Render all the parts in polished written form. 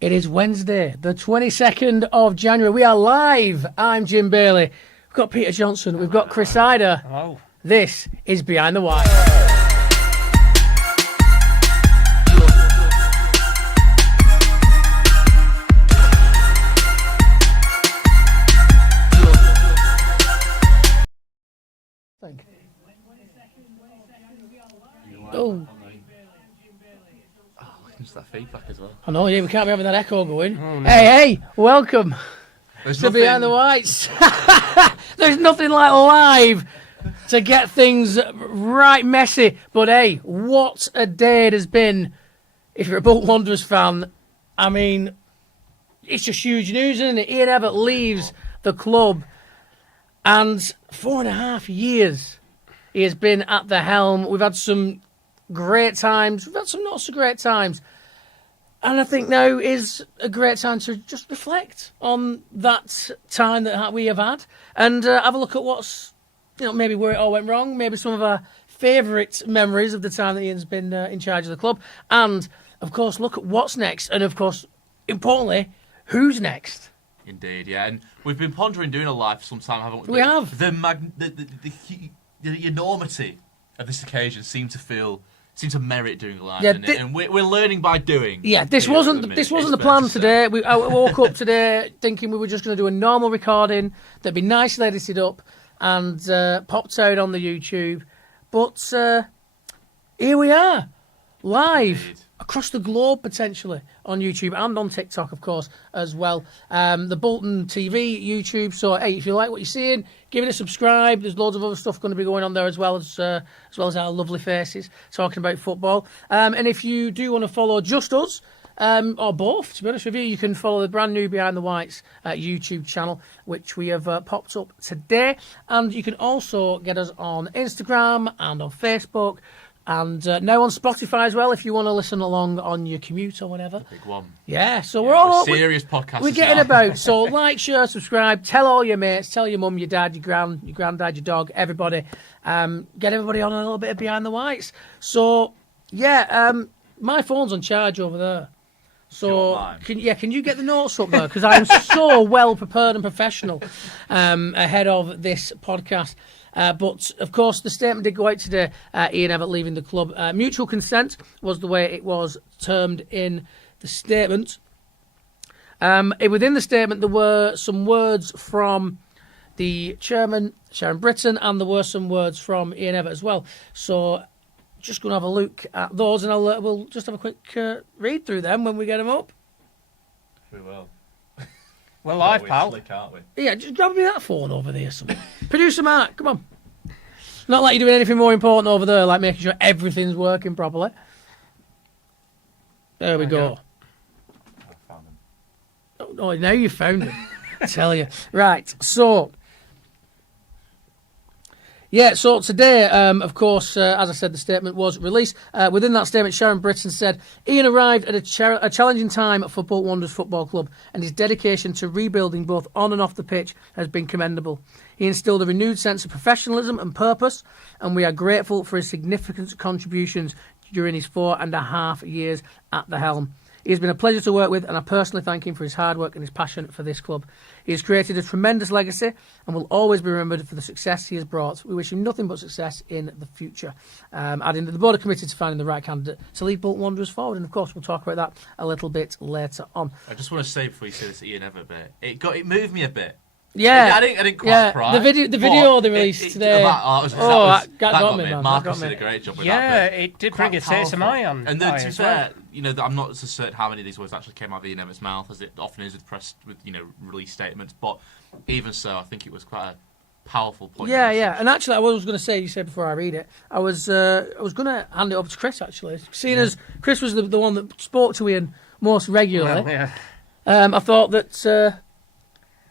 It is Wednesday, the 22nd of January. We are live. I'm Jim Bailey. We've got Peter Johnson. We've got Chris Ider. Hello. This is Behind the White. Oh. Just that feedback as well. I know, yeah, we can't be having that echo going. Oh, no. Hey, welcome to Behind the Whites. There's nothing like live to get things right messy. But hey, what a day it has been. If you're a Bolton Wanderers fan, I mean, it's just huge news, isn't it? Ian Evatt leaves the club, and 4.5 years he has been at the helm. We've had some great times. We've had some not so great times. And I think now is a great time to just reflect on that time that we have had and have a look at what's, maybe where it all went wrong, maybe some of our favourite memories of the time that Ian's been in charge of the club. And, of course, look at what's next. And, of course, importantly, who's next? Indeed, yeah. And we've been pondering doing a live for some time, haven't we? We have. The enormity of this occasion seemed to merit doing a live, didn't it? And we're learning by doing. Yeah, this wasn't the plan today. I woke up today thinking we were just going to do a normal recording that'd be nicely edited up and popped out on the YouTube. But here we are, live. Indeed. Across the globe, potentially, on YouTube and on TikTok, of course, as well. The Bolton TV, YouTube. So, hey, if you like what you're seeing, give it a subscribe. There's loads of other stuff going to be going on there as well as our lovely faces talking about football. And if you do want to follow just us, or both, to be honest with you, you can follow the brand new Behind the Whites YouTube channel, which we have popped up today. And you can also get us on Instagram and on Facebook. And now on Spotify as well, if you want to listen along on your commute or whatever. Big one. Yeah, so we're all serious podcast. We're getting about. So like, share, subscribe, tell all your mates, tell your mum, your dad, your granddad, your dog, everybody. Get everybody on a little bit of Behind the Whites. So yeah, my phone's on charge over there. So can you get the notes up there? Because I'm so well prepared and professional ahead of this podcast. But, of course, the statement did go out today, Ian Evatt leaving the club. Mutual consent was the way it was termed in the statement. Within the statement, there were some words from the chairman, Sharon Britton, and there were some words from Ian Evatt as well. So, just going to have a look at those, and we'll just have a quick read through them when we get them up. We will. We're live, pal. Slick, aren't we? Yeah, just grab me that phone over there. Producer Mark, come on. Not like you're doing anything more important over there, like making sure everything's working properly. There we go. I found them. Oh, now you found it. I tell you. Right, so... Yeah, so today, of course, as I said, the statement was released. Within that statement, Sharon Britton said, Ian arrived at a challenging time for Bolton Wanderers Football Club, and his dedication to rebuilding both on and off the pitch has been commendable. He instilled a renewed sense of professionalism and purpose, and we are grateful for his significant contributions during his 4.5 years at the helm. He has been a pleasure to work with, and I personally thank him for his hard work and his passion for this club. He has created a tremendous legacy and will always be remembered for the success he has brought. We wish him nothing but success in the future. Adding that the board are committed to finding the right candidate to lead Bolton Wanderers forward, and of course we'll talk about that a little bit later on. I just want to say before you say this, Ian Evatt bit, it moved me a bit. Yeah, I didn't quite cry. The video they released today. That got me, man. Marcus did a great job with that. Yeah, it did bring a tear to my eye. And then, to be fair, I'm not so certain how many of these words actually came out of Ian Evatt's mouth, as it often is with press, with release statements. But even so, I think it was quite a powerful point. Yeah. And actually, I was going to say, you said before I read it, I was going to hand it over to Chris. Actually, seeing as Chris was the one that spoke to Ian most regularly, I thought that.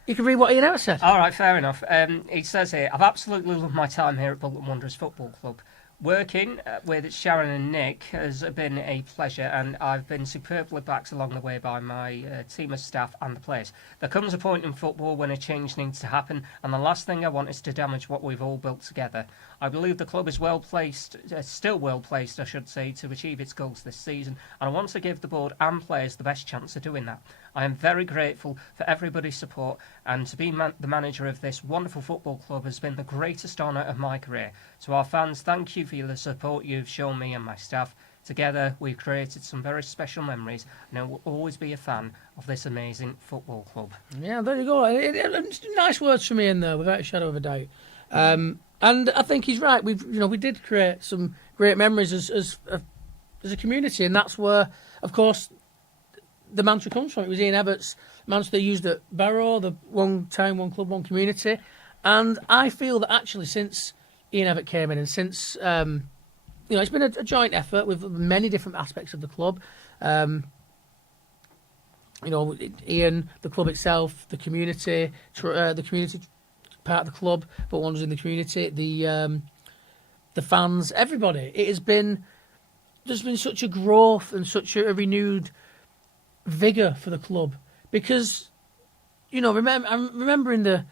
You can read what Ian Evatt said. All right, fair enough. He says here, I've absolutely loved my time here at Bolton Wanderers Football Club. Working with Sharon and Nick has been a pleasure, and I've been superbly backed along the way by my team of staff and the players. There comes a point in football when a change needs to happen, and the last thing I want is to damage what we've all built together. I believe the club is well placed, still well placed, I should say, to achieve its goals this season. And I want to give the board and players the best chance of doing that. I am very grateful for everybody's support, and to be the manager of this wonderful football club has been the greatest honour of my career. To our fans, thank you for the support you've shown me and my staff. Together, we've created some very special memories, and I will always be a fan of this amazing football club. Yeah, there you go. Nice words from Ian there, without a shadow of a doubt. And I think he's right. We did create some great memories as a community, and that's where, of course, the mantra comes from. It was Ian Evatt's mantra they used at Barrow, the one town, one club, one community. And I feel that actually since Ian Evatt came in, and since it's been a joint effort with many different aspects of the club. Ian, the club itself, the community part of the club, but one's in the community, the fans, everybody. There's been such a growth and such a renewed vigour for the club, because I'm remembering the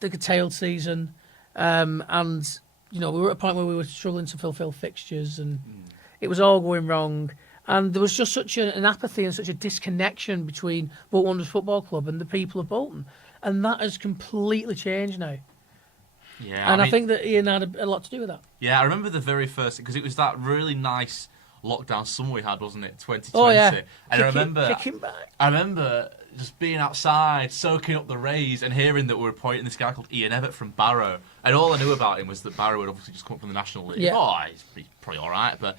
curtailed season, and we were at a point where we were struggling to fulfil fixtures, and it was all going wrong. And there was just such an apathy and such a disconnection between Bolton Wanderers Football Club and the people of Bolton. And that has completely changed now. Yeah, and I think that Ian had a lot to do with that. Yeah, I remember the very first, because it was that really nice lockdown summer we had, wasn't it? 2020. Oh, yeah. And Kicking back. I remember just being outside, soaking up the rays, and hearing that we were appointing this guy called Ian Evatt from Barrow. And all I knew about him was that Barrow had obviously just come up from the National League. Yeah. Oh, he's probably all right, but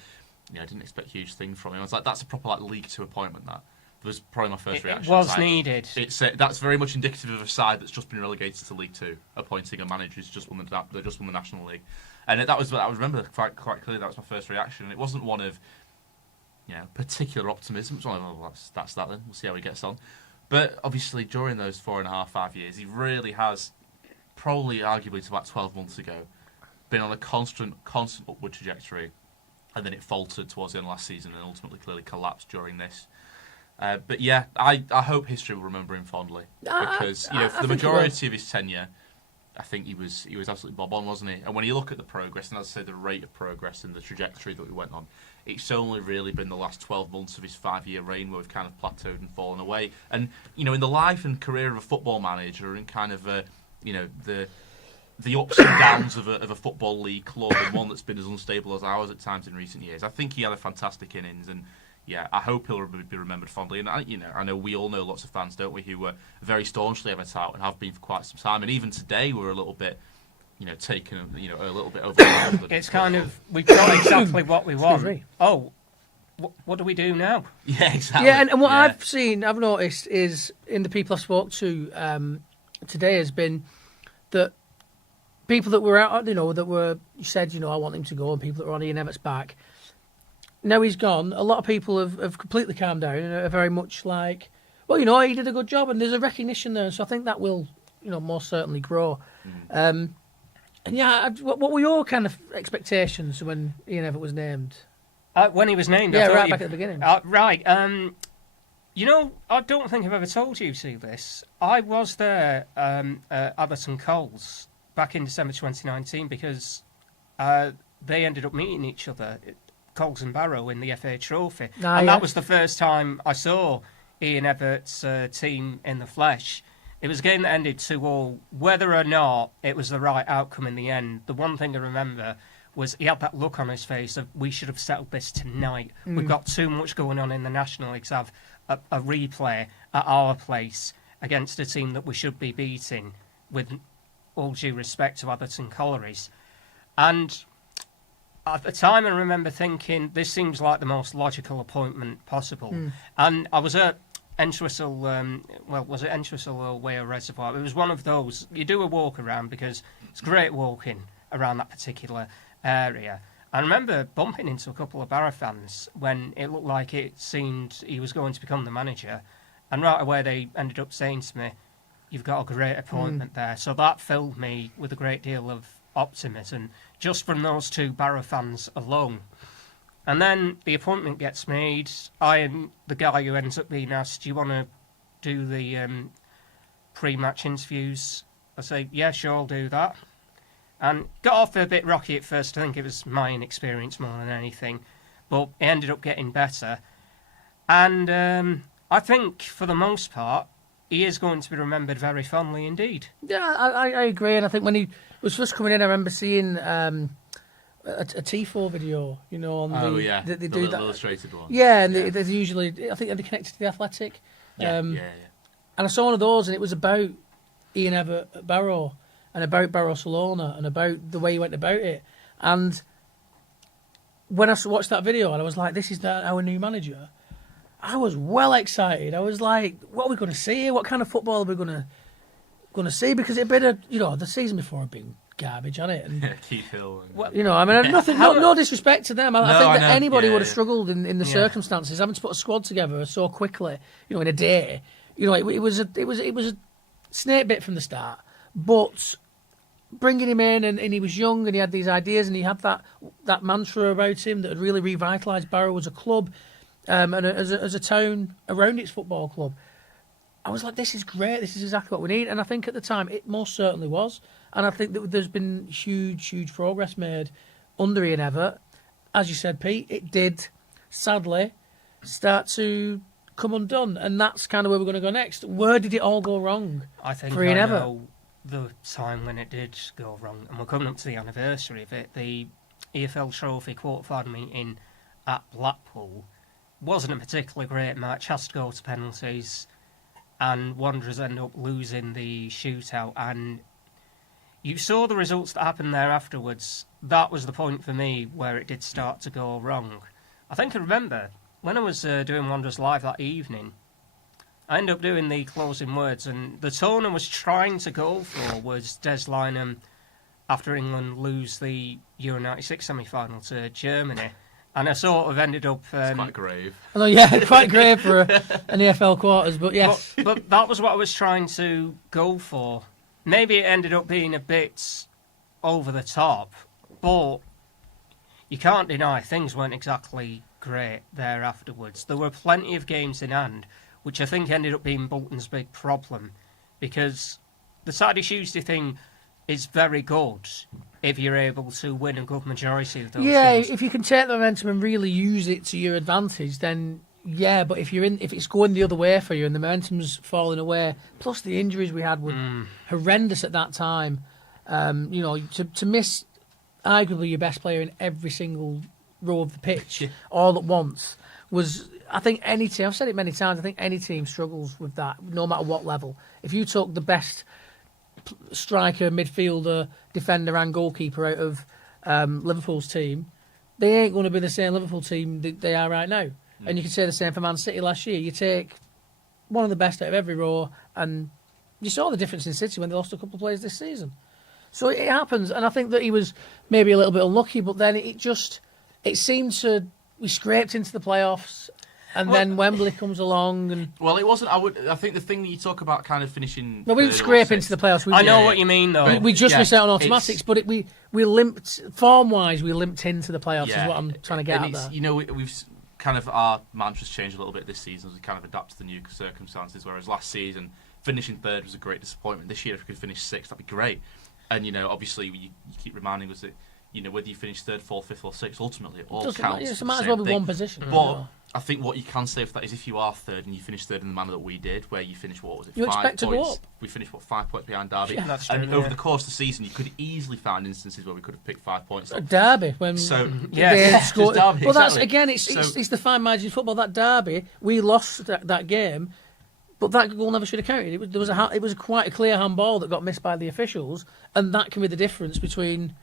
I didn't expect huge things from him. I was like, that's a proper League Two appointment, that. That was probably my first reaction. It was needed. That's very much indicative of a side that's just been relegated to League Two, appointing a manager who's just won the National League. And that was, I remember quite clearly, that was my first reaction. And it wasn't one of particular optimism. It was one of, that's that then. We'll see how he gets on. But obviously, during those 4.5, 5 years, he really has, probably arguably to about 12 months ago, been on a constant upward trajectory. And then it faltered towards the end of last season and ultimately clearly collapsed during this. But yeah, I hope history will remember him fondly, because for the majority of his tenure, I think he was absolutely bob on, wasn't he? And when you look at the progress, and as I say, the rate of progress and the trajectory that we went on, it's only really been the last 12 months of his 5-year reign where we've kind of plateaued and fallen away. And in the life and career of a football manager, and kind of the ups and downs of a football league club, and one that's been as unstable as ours at times in recent years, I think he had a fantastic innings, and yeah, I hope he'll be remembered fondly. And I know we all know lots of fans, don't we, who were very staunchly Evatt out and have been for quite some time. And even today, we're a little bit, taken, a little bit overwhelmed. It's kind of, we've got exactly what we want. Oh, what do we do now? Yeah, exactly. Yeah, and what I've noticed is in the people I've spoke to today has been that people that were out, said, I want him to go, and people that were on Ian Evatt's back. Now he's gone, a lot of people have completely calmed down and are very much like, he did a good job, and there's a recognition there. So I think that will, most certainly grow. And yeah, what were your kind of expectations when Ian Evatt was named? When he was named, back at the beginning. Right. I don't think I've ever told you this. I was there at Atherton Coles back in December 2019 because they ended up meeting each other. Coles and Barrow in the FA Trophy. That was the first time I saw Ian Evatt's team in the flesh. It was a game that ended 2-2. Whether or not it was the right outcome in the end, the one thing I remember was he had that look on his face of, we should have settled this tonight. We've got too much going on in the National League to have a replay at our place against a team that we should be beating, with all due respect to Atherton Collieries. And at the time, I remember thinking, this seems like the most logical appointment possible. And I was at Entwistle, was it Entwistle or Weir Reservoir? It was one of those. You do a walk around because it's great walking around that particular area. I remember bumping into a couple of Barrow fans when it looked like it seemed he was going to become the manager. And right away, they ended up saying to me, you've got a great appointment there. So that filled me with a great deal of optimism, just from those two Barrow fans alone. And then the appointment gets made. I am the guy who ends up being asked, do you want to do the pre-match interviews? I say, yeah, sure, I'll do that. and got off a bit rocky at first. I think it was my inexperience more than anything, but it ended up getting better. And I think, for the most part, he is going to be remembered very fondly indeed. Yeah, I agree. And I think when he was first coming in, I remember seeing a T4 video, on they do that illustrated one. Yeah, and they're usually, I think, they're connected to The Athletic. Yeah. And I saw one of those, and it was about Ian Evatt at Barrow, and about Barcelona, and about the way he went about it. And when I watched that video, and I was like, this is our new manager, I was well excited. I was like, what are we going to see here? What kind of football are we going to see? Because it'd been the season before had been garbage, hadn't it? And, Keith Hill. Nothing. No disrespect to them. I think that anybody would have struggled in the circumstances, having to put a squad together so quickly, in a day. It was a snake bit from the start. But bringing him in, and he was young, and he had these ideas, and he had that mantra about him that had really revitalised Barrow as a club. And as a town around its football club, I was like, this is great, this is exactly what we need. And I think at the time it most certainly was. And I think that there's been huge progress made under Ian Evatt. As you said, Pete, it did sadly start to come undone, and that's kind of where we're going to go next. Where did it all go wrong? I think for Ian I Evatt? know the time when it did go wrong, and we're coming up to the anniversary of it. The EFL Trophy quarter-final meeting at Blackpool wasn't a particularly great match, has to go to penalties, and Wanderers end up losing the shootout. And you saw the results that happened there afterwards. That was the point for me where it did start to go wrong. I think I remember when I was doing Wanderers Live that evening, I ended up doing the closing words, and the tone I was trying to go for was Des Lynam after England lose the Euro 96 semi-final to Germany. And I sort of ended up... it's quite grave. Oh, yeah, quite grave for an EFL quarters, but yes. But that was what I was trying to go for. Maybe it ended up being a bit over the top, but you can't deny things weren't exactly great there afterwards. There were plenty of games in hand, which I think ended up being Bolton's big problem, because the Saturday-Tuesday thing is very good if you're able to win a good majority of those games. If you can take the momentum and really use it to your advantage, then yeah. But if it's going the other way for you and the momentum's falling away, plus the injuries we had were horrendous at that time. To miss arguably your best player in every single row of the pitch all at once was, I think, any team. I've said it many times. I think any team struggles with that, no matter what level. If you took the best striker, midfielder, defender and goalkeeper out of Liverpool's team, they ain't going to be the same Liverpool team that they are right now. And you can say the same for Man City last year. You take one of the best out of every row, and you saw the difference in City when they lost a couple of players this season. So it happens, and I think that he was maybe a little bit unlucky, but then it seemed to, we scraped into the playoffs. And then Wembley comes along, and it wasn't. I think the thing that you talk about, kind of finishing. No, we didn't scrape into the playoffs. I know what you mean, though. We just missed out on automatics, but we limped form-wise. We limped into the playoffs. Is what I'm trying to get at there. We've kind of, our mantra's changed a little bit this season as we kind of adapt to the new circumstances. Whereas last season, finishing third was a great disappointment. This year, if we could finish sixth, that'd be great. And obviously, you keep reminding us that whether you finish third, fourth, fifth, or sixth, ultimately it all counts. It might as well be one position. But I think what you can say for that is if you are third and you finish third in the manner that we did, where you finish, what was it, you 5 expect points? To go up. We finished, 5 points behind Derby? Yeah, that's true, and over the course of the season, you could easily find instances where we could have picked 5 points up. Derby, when they scored. Derby, well, that's, exactly. again, it's the fine margin of football. That Derby, we lost that game, but that goal never should have counted. It was quite a clear handball that got missed by the officials, and that can be the difference between...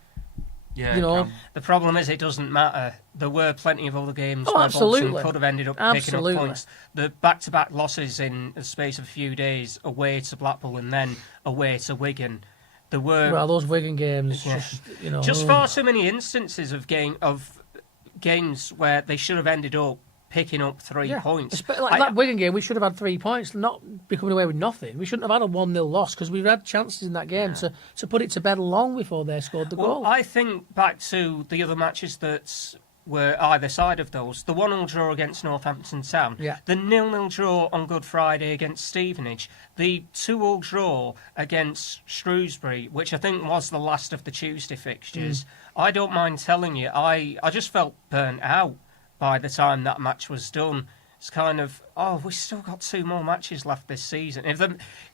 The problem is it doesn't matter. There were plenty of other games where Bolton could have ended up picking up points. The back-to-back losses in the space of a few days, away to Blackpool and then away to Wigan. There were those Wigan games, just far too many instances of games where they should have ended up picking up 3 points. Like that Wigan game, we should have had 3 points, not be coming away with nothing. We shouldn't have had a 1-0 loss because we've had chances in that game to put it to bed long before they scored the goal. I think back to the other matches that were either side of those. The 1-1 draw against Northampton Town, the 0-0 draw on Good Friday against Stevenage, the 2-2 draw against Shrewsbury, which I think was the last of the Tuesday fixtures. I don't mind telling you, I just felt burnt out by the time that match was done. It's kind of, we've still got 2 more matches left this season.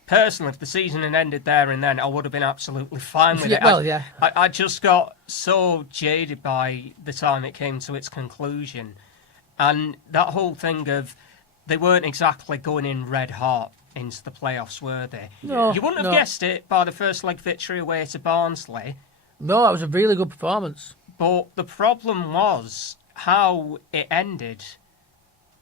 Personally, if the season had ended there and then, I would have been absolutely fine with it. I just got so jaded by the time it came to its conclusion. And that whole thing of, they weren't exactly going in red hot into the playoffs, were they? No, you wouldn't have guessed it by the first leg victory away to Barnsley. No, it was a really good performance. But the problem was how it ended.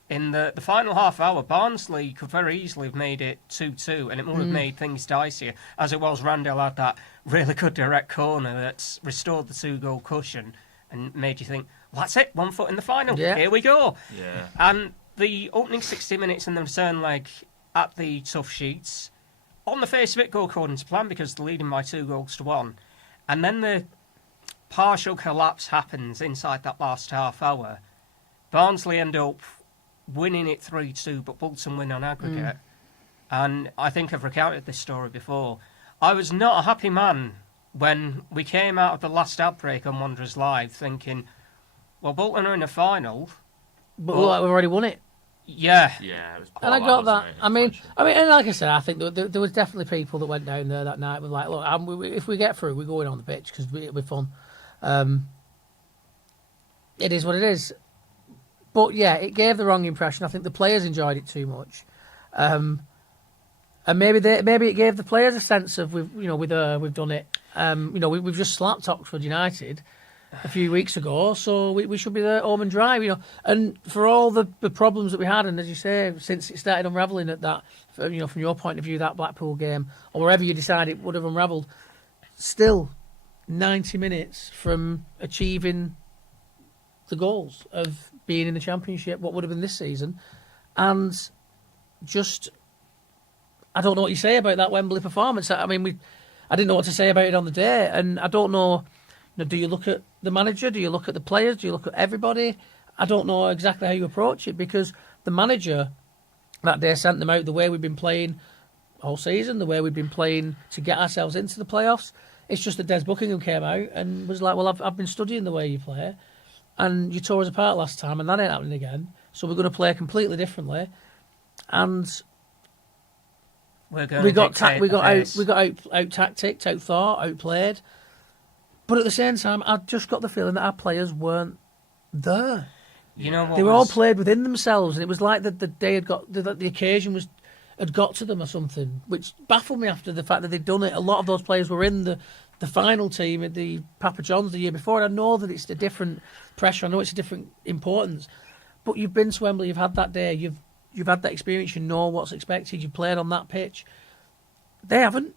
In the final half hour, Barnsley could very easily have made it 2-2, and it would have made things dicier. As it was, Randall had that really good direct corner that restored the 2-goal cushion and made you think, well, that's it, 1 foot in the final. Yeah. Here we go. Yeah. And the opening 60 minutes and the return leg at the Tough Sheets, on the face of it, go according to plan because they're leading by 2-1. And then the partial collapse happens inside that last half hour. Barnsley end up winning it 3-2, but Bolton win on aggregate. And I think I've recounted this story before. I was not a happy man when we came out of the last ad break on Wanderers Live thinking, well, Bolton are in a final. But we've already won it. Yeah. Yeah, it was and I got that. I mean, and like I said, I think there was definitely people that went down there that night with like, look, if we get through, we're going on the pitch because it'll be fun. It is what it is. But yeah, it gave the wrong impression. I think the players enjoyed it too much, and maybe it gave the players a sense of we've done it. We've just slapped Oxford United a few weeks ago, so we should be there home and dry. And for all the problems that we had, and as you say, since it started unravelling at that, from your point of view, that Blackpool game or wherever you decide it would have unravelled, still 90 minutes from achieving the goals of being in the Championship, what would have been this season, and just I don't know what you say about that Wembley performance. I mean, I didn't know what to say about it on the day, and I don't know. Do you look at the manager? Do you look at the players? Do you look at everybody? I don't know exactly how you approach it because the manager that day sent them out the way we've been playing all season, the way we've been playing to get ourselves into the playoffs. It's just that Des Buckingham came out and was like, well, I've been studying the way you play. And you tore us apart last time, and that ain't happening again. So we're going to play completely differently. And we got out tacticked, out thought, outplayed. But at the same time, I just got the feeling that our players weren't there. You know what? They were all played within themselves, and it was like that the day the occasion had got to them or something, which baffled me after the fact that they'd done it. A lot of those players were in the final team at the Papa John's the year before, and I know that it's a different pressure, I know it's a different importance, but you've been to Wembley, you've had that day, you've had that experience, you know what's expected, you played on that pitch. They haven't.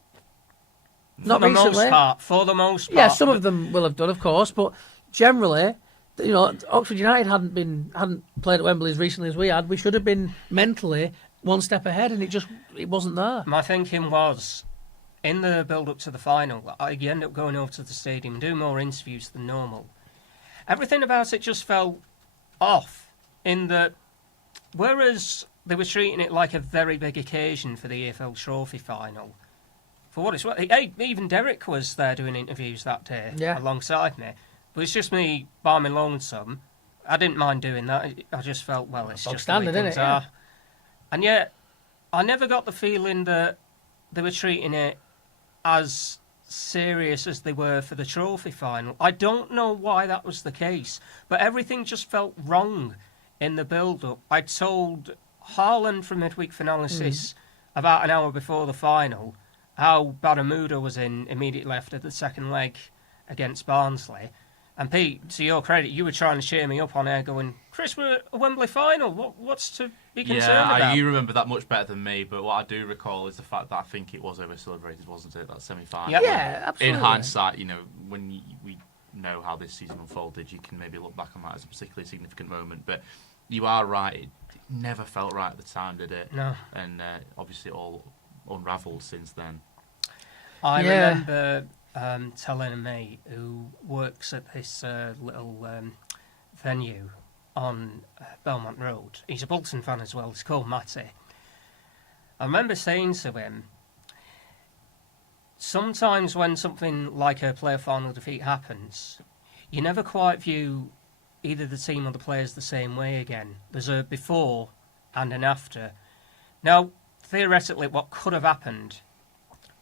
Not recently. For the most part. Yeah, some of them will have done, of course, but generally, Oxford United hadn't played at Wembley as recently as we had. We should have been mentally one step ahead, and it wasn't there. My thinking was, in the build-up to the final, I end up going over to the stadium and doing more interviews than normal. Everything about it just felt off, in that, whereas they were treating it like a very big occasion for the EFL Trophy final, for what it's worth, even Derek was there doing interviews that day alongside me. But it's just me by my lonesome. I didn't mind doing that. I just felt, well, it's just the way things are. And yet, I never got the feeling that they were treating it as serious as they were for the trophy final. I don't know why that was the case, but everything just felt wrong in the build-up. I told Haaland from Midweek Finalysis about an hour before the final how bad a mood I was in immediately after the second leg against Barnsley. And Pete, to your credit, you were trying to cheer me up on air going, Chris, we're at a Wembley final. What's to be concerned about? Yeah, you remember that much better than me, but what I do recall is the fact that I think it was over-celebrated, wasn't it, that semi-final? Yep. Yeah, absolutely. In hindsight, when we know how this season unfolded, you can maybe look back on that as a particularly significant moment, but you are right, it never felt right at the time, did it? No. And obviously it all unravelled since then. I remember telling a mate who works at this little venue on Belmont Road. He's a Bolton fan as well. He's called Matty. I remember saying to him, sometimes when something like a player final defeat happens, you never quite view either the team or the players the same way again. There's a before and an after. Now, theoretically, what could have happened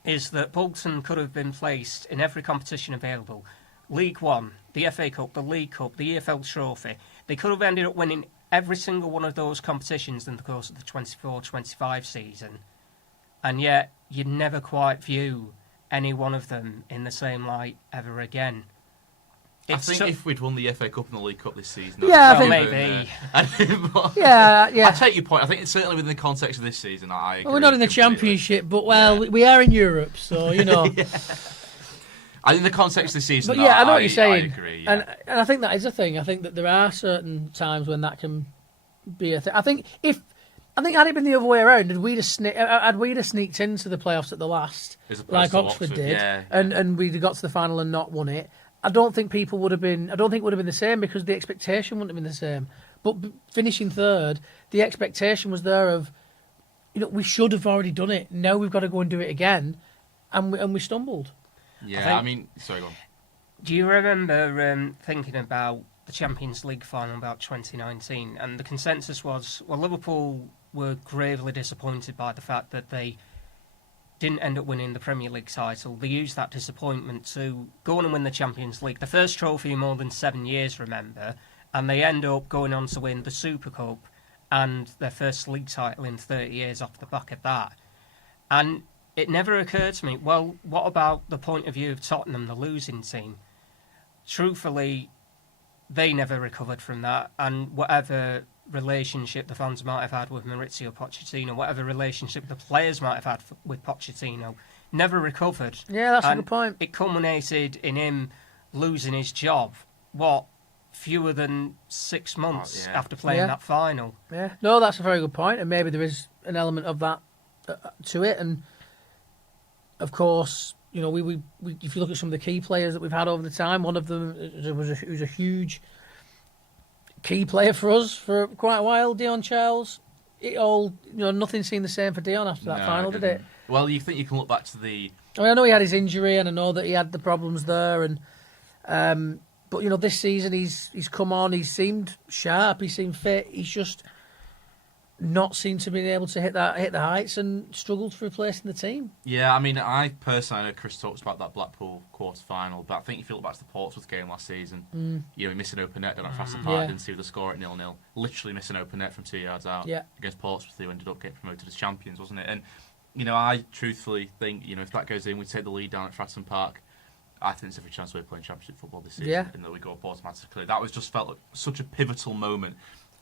is that Bolton could have been placed in every competition available. League One, the FA Cup, the League Cup, the EFL Trophy. They could have ended up winning every single one of those competitions in the course of the 24-25 season. And yet, you'd never quite view any one of them in the same light ever again. I think if we'd won the FA Cup and the League Cup this season, yeah, I think maybe. Yeah. I take your point. I think it's certainly within the context of this season. I agree. Well, we're not in the Championship, but we are in Europe, so Yeah. I think the context of this season. But yeah, I know what you're saying. I agree. Yeah. And I think that is a thing. I think that there are certain times when that can be a thing. I think had it been the other way around, had we have sneaked into the playoffs at the last, like Oxford did, and we'd have got to the final and not won it, I don't think it would have been the same, because the expectation wouldn't have been the same. But finishing third, the expectation was there of, we should have already done it. Now we've got to go and do it again, and we stumbled. Yeah, sorry, go on. Do you remember thinking about the Champions League final about 2019? And the consensus was, well, Liverpool were gravely disappointed by the fact that they didn't end up winning the Premier League title. They used that disappointment to go on and win the Champions League, the first trophy in more than 7 years, remember, and they end up going on to win the Super Cup and their first league title in 30 years off the back of that. And it never occurred to me, well, what about the point of view of Tottenham, the losing team? Truthfully, they never recovered from that, and whatever relationship the fans might have had with Maurizio Pochettino, whatever relationship the players might have had with Pochettino, never recovered. Yeah, that's a good point. It culminated in him losing his job, fewer than 6 months after playing that final. Yeah, no, that's a very good point, and maybe there is an element of that to it. And of course, we if you look at some of the key players that we've had over the time, one of them was a huge key player for us for quite a while, Dion Charles. Nothing seemed the same for Dion after that final, did it? Well, you think you can look back to I know he had his injury, and I know that he had the problems there, and but this season he's come on. He seemed sharp. He seemed fit. He's just not seemed to be able to hit the heights, and struggled for a place in the team. Yeah, I personally know Chris talks about that Blackpool quarter-final, but I think if you look back to the Portsmouth game last season, he missed an open net down at Fraser Park, didn't see the score at 0-0, literally missed an open net from 2 yards out against Portsmouth, who ended up getting promoted as champions, wasn't it? And I truthfully think if that goes in, we take the lead down at Fraser Park. I think there's every chance we're playing Championship football this season, and that we go up automatically. That was just felt like such a pivotal moment.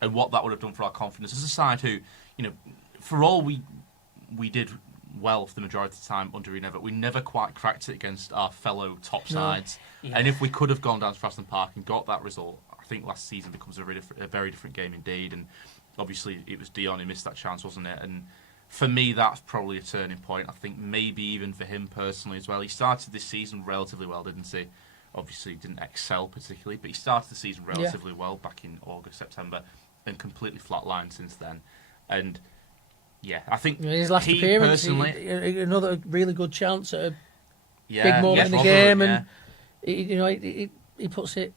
And what that would have done for our confidence as a side who, for all we did well for the majority of the time under Ian Evatt, we never quite cracked it against our fellow top sides. Yeah. And if we could have gone down to Fraston Park and got that result, I think last season becomes a very different game indeed. And obviously it was Dion who missed that chance, wasn't it? And for me, that's probably a turning point. I think maybe even for him personally as well. He started this season relatively well, didn't he? Obviously didn't excel particularly, but he started the season relatively well back in August, September, and completely flatlined since then. And I think his last appearance, another really good chance at a big moment in the game, and he puts it.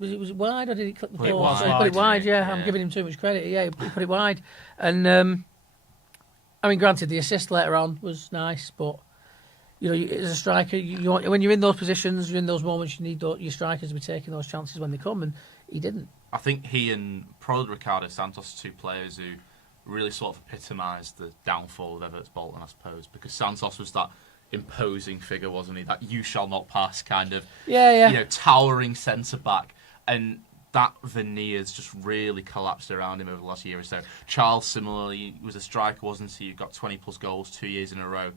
Was it wide, or did he clip the ball? He put it wide. Yeah, I'm giving him too much credit. Yeah, he put it wide, and granted, the assist later on was nice, but as a striker, when you're in those positions, you're in those moments, you need your strikers to be taking those chances when they come, and he didn't. I think he and probably Ricardo Santos, 2 players who really sort of epitomised the downfall of Everett's Bolton, I suppose, because Santos was that imposing figure, wasn't he? That you shall not pass kind of, towering centre back, and that veneer's just really collapsed around him over the last year or so. Charles similarly was a striker, wasn't he? Got 20 plus goals 2 years in a row.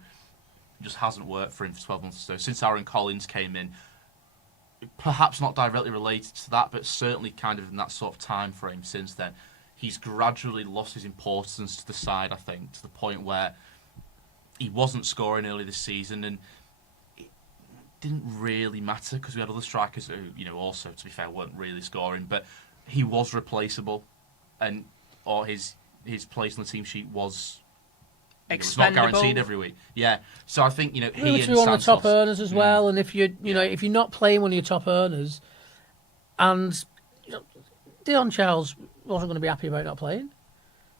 It just hasn't worked for him for 12 months or so. Since Aaron Collins came in, perhaps not directly related to that, but certainly kind of in that sort of time frame since then, he's gradually lost his importance to the side, I think, to the point where he wasn't scoring early this season, and didn't really matter because we had other strikers who, also, to be fair, weren't really scoring. But he was replaceable, or his place on the team sheet was not guaranteed every week. Yeah, so I think he and Santos, one of the top earners as well. And if you're not playing one of your top earners, and Dion Charles wasn't going to be happy about not playing.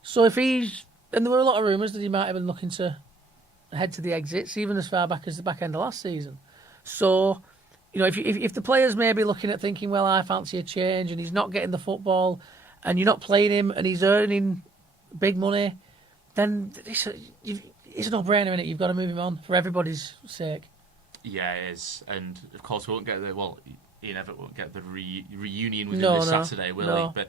So and there were a lot of rumours that he might have been looking to head to the exits, even as far back as the back end of last season. So, if the player's maybe looking at thinking, well, I fancy a change, and he's not getting the football, and you're not playing him, and he's earning big money, then it's a no-brainer, isn't it? You've got to move him on for everybody's sake. Yeah, it is. And, of course, we won't get Ian Evatt won't get the reunion with him this Saturday, will he? But,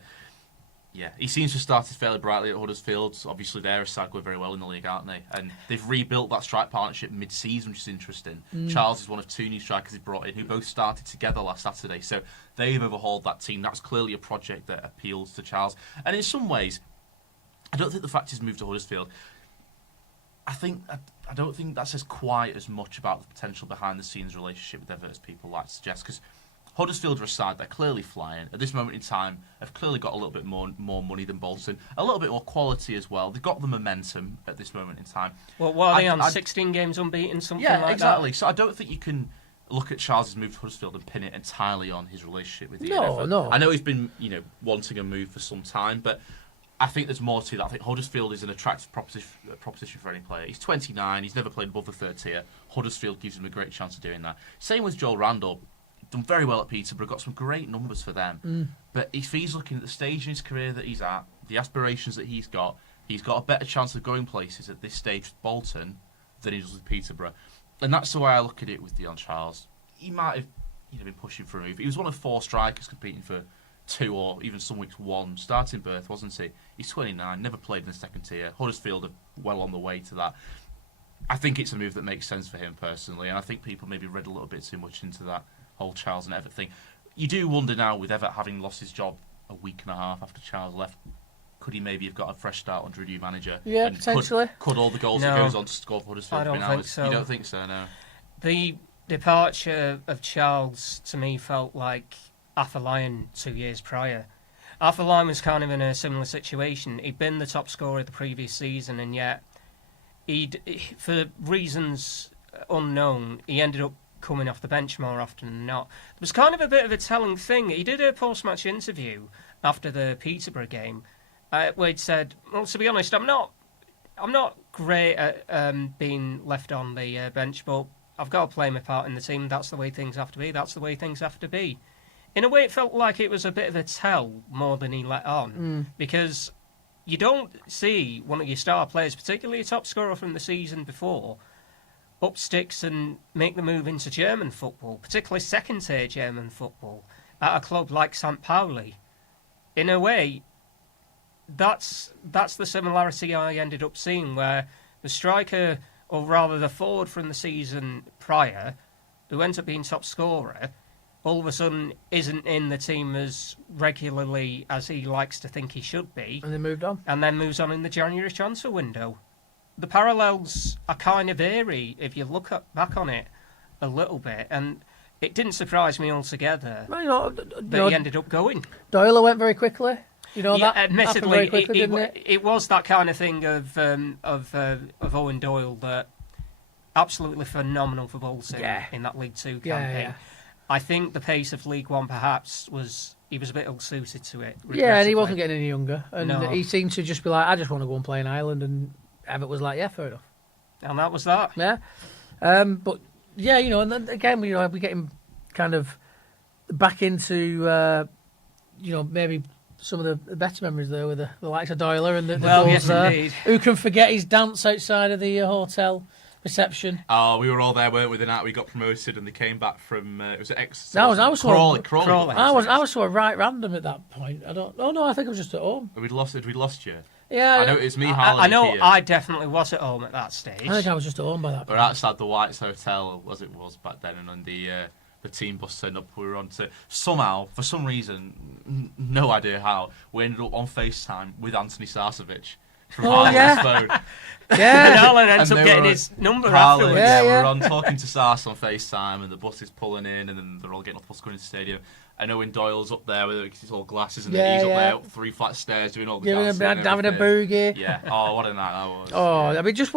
yeah, he seems to have started fairly brightly at Huddersfield. Obviously, they're a side going very well in the league, aren't they? And they've rebuilt that strike partnership mid-season, which is interesting. Charles is one of 2 new strikers he brought in who both started together last Saturday. So they've overhauled that team. That's clearly a project that appeals to Charles. And in some ways, I don't think the fact he's moved to Huddersfield, I don't think that says quite as much about the potential behind-the-scenes relationship with Evatt as people like to suggest, because Huddersfield are a side they're clearly flying. At this moment in time, have clearly got a little bit more money than Bolton. A little bit more quality as well. They've got the momentum at this moment in time. Well, what are they on? 16 games unbeaten, something like that? Yeah, exactly. So I don't think you can look at Charles' move to Huddersfield and pin it entirely on his relationship with Ian Evatt. No. I know he's been, wanting a move for some time, but I think there's more to that. I think Huddersfield is an attractive proposition for any player. He's 29. He's never played above the third tier. Huddersfield gives him a great chance of doing that. Same with Joel Randall. Done very well at Peterborough, got some great numbers for them. But if he's looking at the stage in his career that he's at, the aspirations that he's got a better chance of going places at this stage with Bolton than he does with Peterborough. And that's the way I look at it with Dion Charles. He might have been pushing for a move. He was one of 4 strikers competing for 2 or even some weeks 1 starting berth, wasn't he? He's 29, never played in the second tier. Huddersfield are well on the way to that. I think it's a move that makes sense for him personally, and I think people maybe read a little bit too much into that whole Charles and Evatt thing. You do wonder now, with Evatt having lost his job a week and a half after Charles left, could he maybe have got a fresh start under a new manager? Yeah, and potentially. Could all the goals that goes on to score for Huddersfield? I don't think so. You don't think so, no? The departure of Charles, to me, felt like Arthur Lyon 2 years prior. Arthur Lyon was kind of in a similar situation. He'd been the top scorer the previous season, and yet, for reasons unknown, he ended up coming off the bench more often than not. There was kind of a bit of a telling thing. He did a post-match interview after the Peterborough game, where he'd said, "Well, to be honest, I'm not great at being left on the bench, but I've got to play my part in the team. That's the way things have to be. That's the way things have to be." In a way, it felt like it was a bit of a tell more than he let on, because you don't see one of your star players, particularly a top scorer from the season before, up sticks and make the move into German football, particularly second-tier German football, at a club like St. Pauli. In a way, that's the similarity I ended up seeing, where the striker, or rather the forward from the season prior, who ends up being top scorer, all of a sudden isn't in the team as regularly as he likes to think he should be. And then moved on. And then moves on in the January transfer window. The parallels are kind of eerie if you look back on it a little bit, and it didn't surprise me altogether that he ended up going. Doyle went very quickly. That admittedly, very quickly, didn't it? It was that kind of thing of Owen Doyle that absolutely phenomenal for Bolton in that League Two campaign. Yeah. I think the pace of League One perhaps he was a bit ill-suited to it. Yeah, and he wasn't getting any younger, and No. he seemed to just be like, I just want to go and play in Ireland, and Evatt was like, yeah, fair enough. And that was that. Yeah. But, yeah, and then again, we get him kind of back into, maybe some of the better memories there with the likes of Doyler and the goals yes, there. Indeed. Who can forget his dance outside of the hotel reception? Oh, we were all there, weren't we? The night we got promoted and they came back from, was it X? I was Crawley. I was sort of right random at that point. I think I was just at home. Had we lost you? Yeah. I know it was me, Harlan. I know Kia. I definitely was at home at that stage. I think I was just at home by that point. We were outside the Whites Hotel, as it was back then, and on the team bus turned up. We were on to, somehow, for some reason, no idea how, we ended up on FaceTime with Anthony Sarcevic, from Oh, Harlan's yeah. phone. Yeah. And Alan ends And up they getting were- his number Harlan, afterwards. Yeah, we yeah. were on talking to Sars on FaceTime, and the bus is pulling in, and then they're all getting off the bus going into the stadium. And Owen Doyle's up there with it's all glasses, and Yeah, he's up yeah. there up 3 flight stairs doing all the Giving dancing and having a everything. boogie. Yeah. Oh, what a night that was. Oh, yeah. I mean, just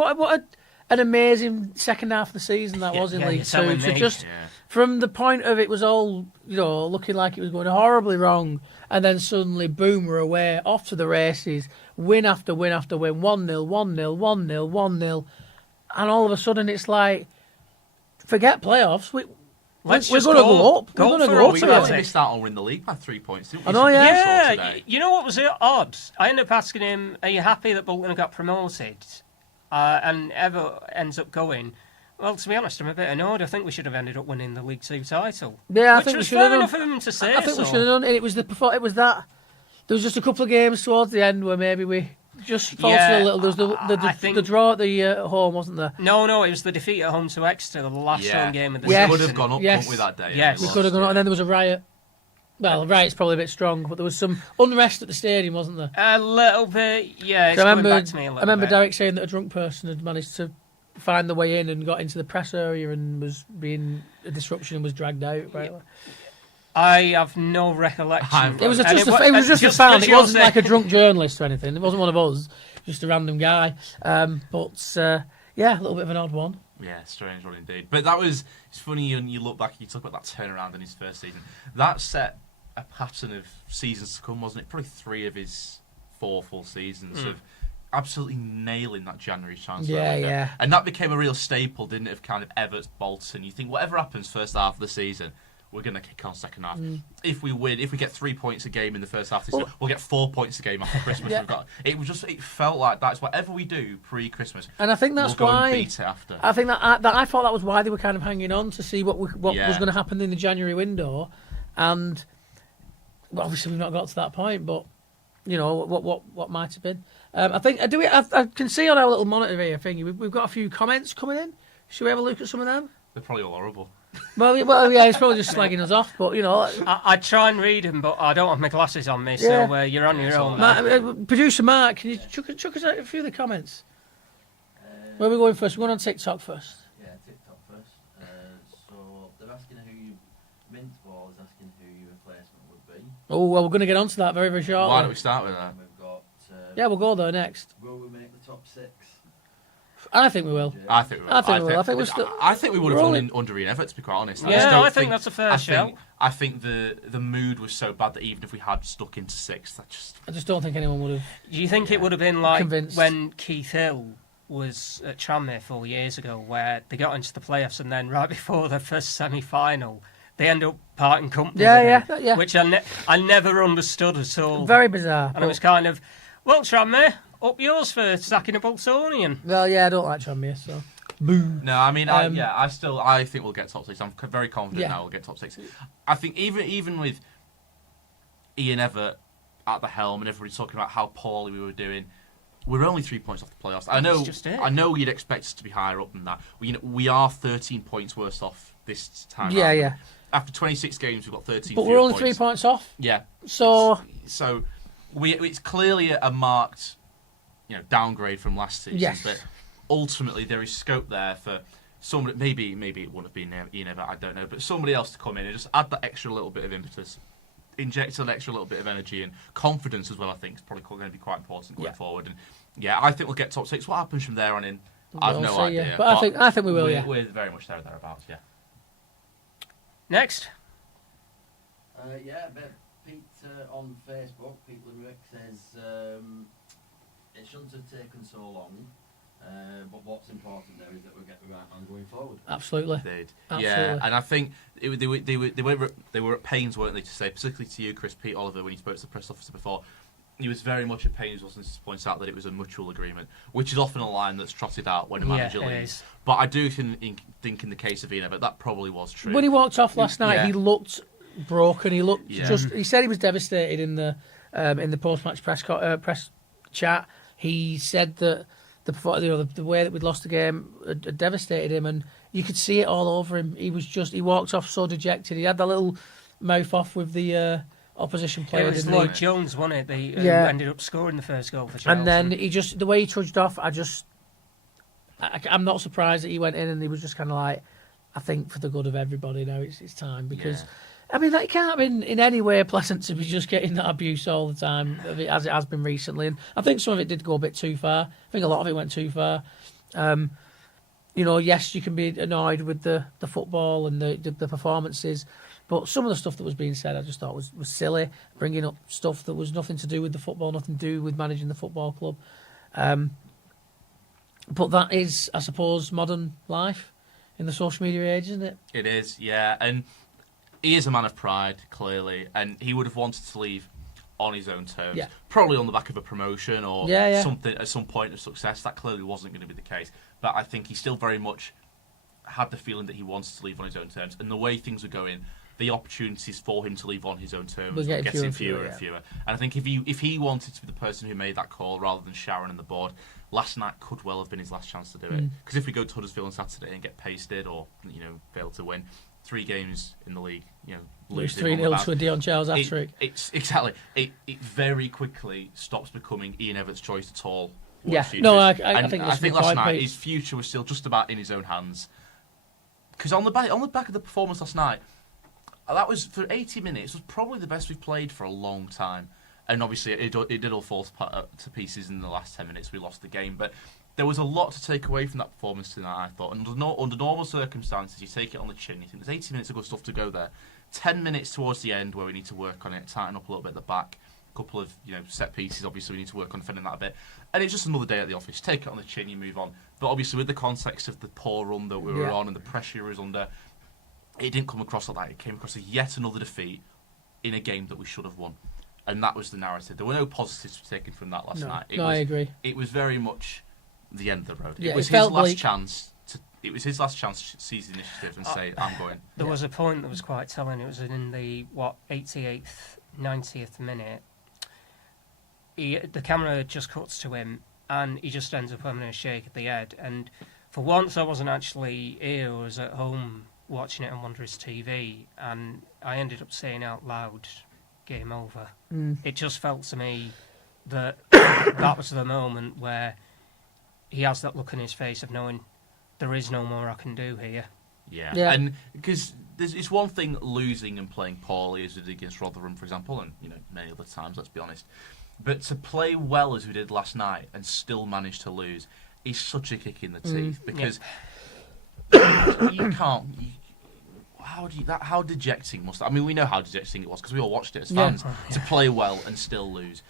an amazing second half of the season that was in yeah, League you're telling Two. So me. just Yeah. from the point of it was all, looking like it was going horribly wrong, and then suddenly, boom, we're away, off to the races, win after win after win, 1-0, 1-0, 1-0, 1-0, and all of a sudden it's like, forget playoffs, we're Let's going just to go up. We're go going to for go it. up We to really it. missed out on winning the league by 3 points, didn't we? I know, yeah. Yeah, Today. you know what was odd? I ended up asking him, "Are you happy that Bolton got promoted?" And Ever ends up going, "Well, to be honest, I'm a bit annoyed. I think we should have ended up winning the League Two title." Yeah, I Which think we was should have fair done. enough of him to say. I think we so. should have done. It was that. There was just a couple of games towards the end where maybe we just faltered Yeah, a little. There was I think- the draw at the home, wasn't there? No, it was the defeat at home to Exeter, the last home game of the We Yes. could season. have gone up, Yes. couldn't we, that day? Yes. We We could have gone on, and then there was a riot. Well, riot's probably a bit strong, but there was some unrest at the stadium, wasn't there? A little bit, yeah. It's I coming remember, back to me a little I remember bit. Derek saying that a drunk person had managed to find the way in and got into the press area and was being a disruption and was dragged out. Apparently. I have no recollection. It was And just a just fan. as It you're wasn't like a saying- drunk journalist or anything. It wasn't one of us. Just a random guy. Yeah, a little bit of an odd one. Yeah, strange one indeed. But it's funny when you look back and you talk about that turnaround in his first season. That set a pattern of seasons to come, wasn't it? Probably 3 of his 4 full seasons of absolutely nailing that January transfer Yeah, window. yeah. And that became a real staple, didn't it, of kind of Evert's Bolton. You think whatever happens first half of the season, we're going to kick on second half. If we win, if we get 3 points a game in the first half of the season, we'll get 4 points a game after Christmas. Yeah. It felt like that's whatever we do pre-Christmas. And I think that's we'll go why. and beat it after. I think I thought that was why they were kind of hanging on to see what Yeah. was going to happen in the January window, and well, obviously we've not got to that point, but what might have been. I think I can see on our little monitor here thing we've got a few comments coming in. Should we have a look at some of them? They're probably all horrible. Well, yeah, it's probably just slagging us off, but I try and read them, but I don't have my glasses on me, Yeah. so you're on your own. Producer Mark, can you chuck us out a few of the comments? Where are we going first? We're going on TikTok first. Yeah, TikTok first. So they're asking who you. Mintball is asking who your replacement would be. Oh, well, we're going to get onto that very, very shortly. Why don't we start with that? And we've got. Yeah, we'll go there next. Will we make the top 6? I think we will. I think we will. I think we will. I think we're still- I think we would have we're won only- under Ian Evatt, to be quite honest. Yeah, just don't I think that's a fair shout. I think the mood was so bad that even if we had stuck into 6th, that just I just don't think anyone would have. Do you think it would have been like Convinced. when Keith Hill was at Tranmere 4 years ago, where they got into the playoffs and then right before their first semi-final, they end up parting company? Yeah, with him, yeah. Which I never understood at all. Very bizarre. And I was kind of, well, Tranmere, up yours for sacking a Boltonian. Well, yeah, I don't like Tranmere, so. Boo. no. I mean, I think we'll get top 6. I'm very confident Yeah. now we'll get top 6. I think even with Ian Evatt at the helm and everybody talking about how poorly we were doing, we're only 3 points off the playoffs. That's just it. I know you'd expect us to be higher up than that. We are 13 points worse off this time. Yeah, round. yeah. After 26 games, we've got 13. But we're fewer only points. 3 points off, Yeah. so. So it's clearly a marked, downgrade from last season. Yes. But ultimately, there is scope there for somebody. Maybe it wouldn't have been Ian Evatt, I don't know, but somebody else to come in and just add that extra little bit of impetus, inject an extra little bit of energy and confidence as well. I think is probably going to be quite important going forward. And yeah, I think we'll get top 6. What happens from there on in? I've We'll no see, idea. yeah. But I think we will. we're, Yeah. we're very much there or thereabouts. Yeah. Next. But Pete on Facebook, Pete Limerick says it shouldn't have taken so long. But what's important there is that we get the right man going forward. Absolutely. Did. Absolutely. Yeah, and I think they were at pains, weren't they, to say, particularly to you, Chris, Pete Oliver, when he spoke to the press officer before, he was very much at pains, wasn't he, to point out that it was a mutual agreement, which is often a line that's trotted out when a manager it leaves. is. But I do think in the case of Ian, but that probably was true. When he walked off last night, Yeah. he looked broken. He looked Yeah. just. He said he was devastated in the post-match press chat. He said that the way that we'd lost the game had devastated him, and you could see it all over him. He walked off so dejected. He had that little mouth off with the opposition player. It was didn't he? Lloyd Jones, wasn't it? Who Yeah. ended up scoring the first goal for Chelsea. And then the way he trudged off, I'm not surprised that he went in and he was just kind of like, I think for the good of everybody now, it's time. Because, I mean, it can't have been in any way pleasant to be just getting that abuse all the time, as it has been recently. And I think some of it did go a bit too far. I think a lot of it went too far. Yes, you can be annoyed with the football and the performances, but some of the stuff that was being said I just thought was silly, bringing up stuff that was nothing to do with the football, nothing to do with managing the football club. But that is, I suppose, modern life in the social media age, isn't it? It is, yeah. And he is a man of pride, clearly, and he would have wanted to leave on his own terms. Yeah. Probably on the back of a promotion or something at some point of success. That clearly wasn't going to be the case. But I think he still very much had the feeling that he wanted to leave on his own terms. And the way things were going, the opportunities for him to leave on his own terms were getting fewer and fewer. And I think if he wanted to be the person who made that call rather than Sharon and the board, last night could well have been his last chance to do it. Because if we go to Huddersfield on Saturday and get pasted or fail to win 3 games in the league, lose 3-0 to a Dion Charles hat-trick. It very quickly stops becoming Ian Evatt's choice at all. Yeah, no, I think last night his future was still just about in his own hands. Because on the back of the performance last night, that was for 80 minutes was probably the best we've played for a long time. And obviously it did all fall to pieces in the last 10 minutes. We lost the game, but there was a lot to take away from that performance tonight, I thought. And under normal circumstances, you take it on the chin. You think there's 80 minutes of good stuff to go there. 10 minutes towards the end where we need to work on it, tighten up a little bit at the back. A couple of set pieces, obviously we need to work on defending that a bit. And it's just another day at the office. Take it on the chin, you move on. But obviously with the context of the poor run that we were on and the pressure we was under, it didn't come across like that. It came across as yet another defeat in a game that we should have won. And that was the narrative. There were no positives taken from that last night. I agree. It was very much the end of the road. Yeah, it was his last chance to seize the initiative and say, I'm going. There was a point that was quite telling. It was in the 88th, 90th minute. The camera just cuts to him and he just ends up having a shake of the head. And for once I wasn't actually here, I was at home watching it on Wanderers TV, and I ended up saying out loud, game over. It just felt to me that that was the moment where he has that look on his face of knowing there is no more I can do here. Yeah. And because it's one thing losing and playing poorly, as we did against Rotherham, for example, and many other times, let's be honest. But to play well as we did last night and still manage to lose is such a kick in the teeth, because you can't. How dejecting must that? I mean, we know how dejecting it was because we all watched it as fans. To play well and still lose,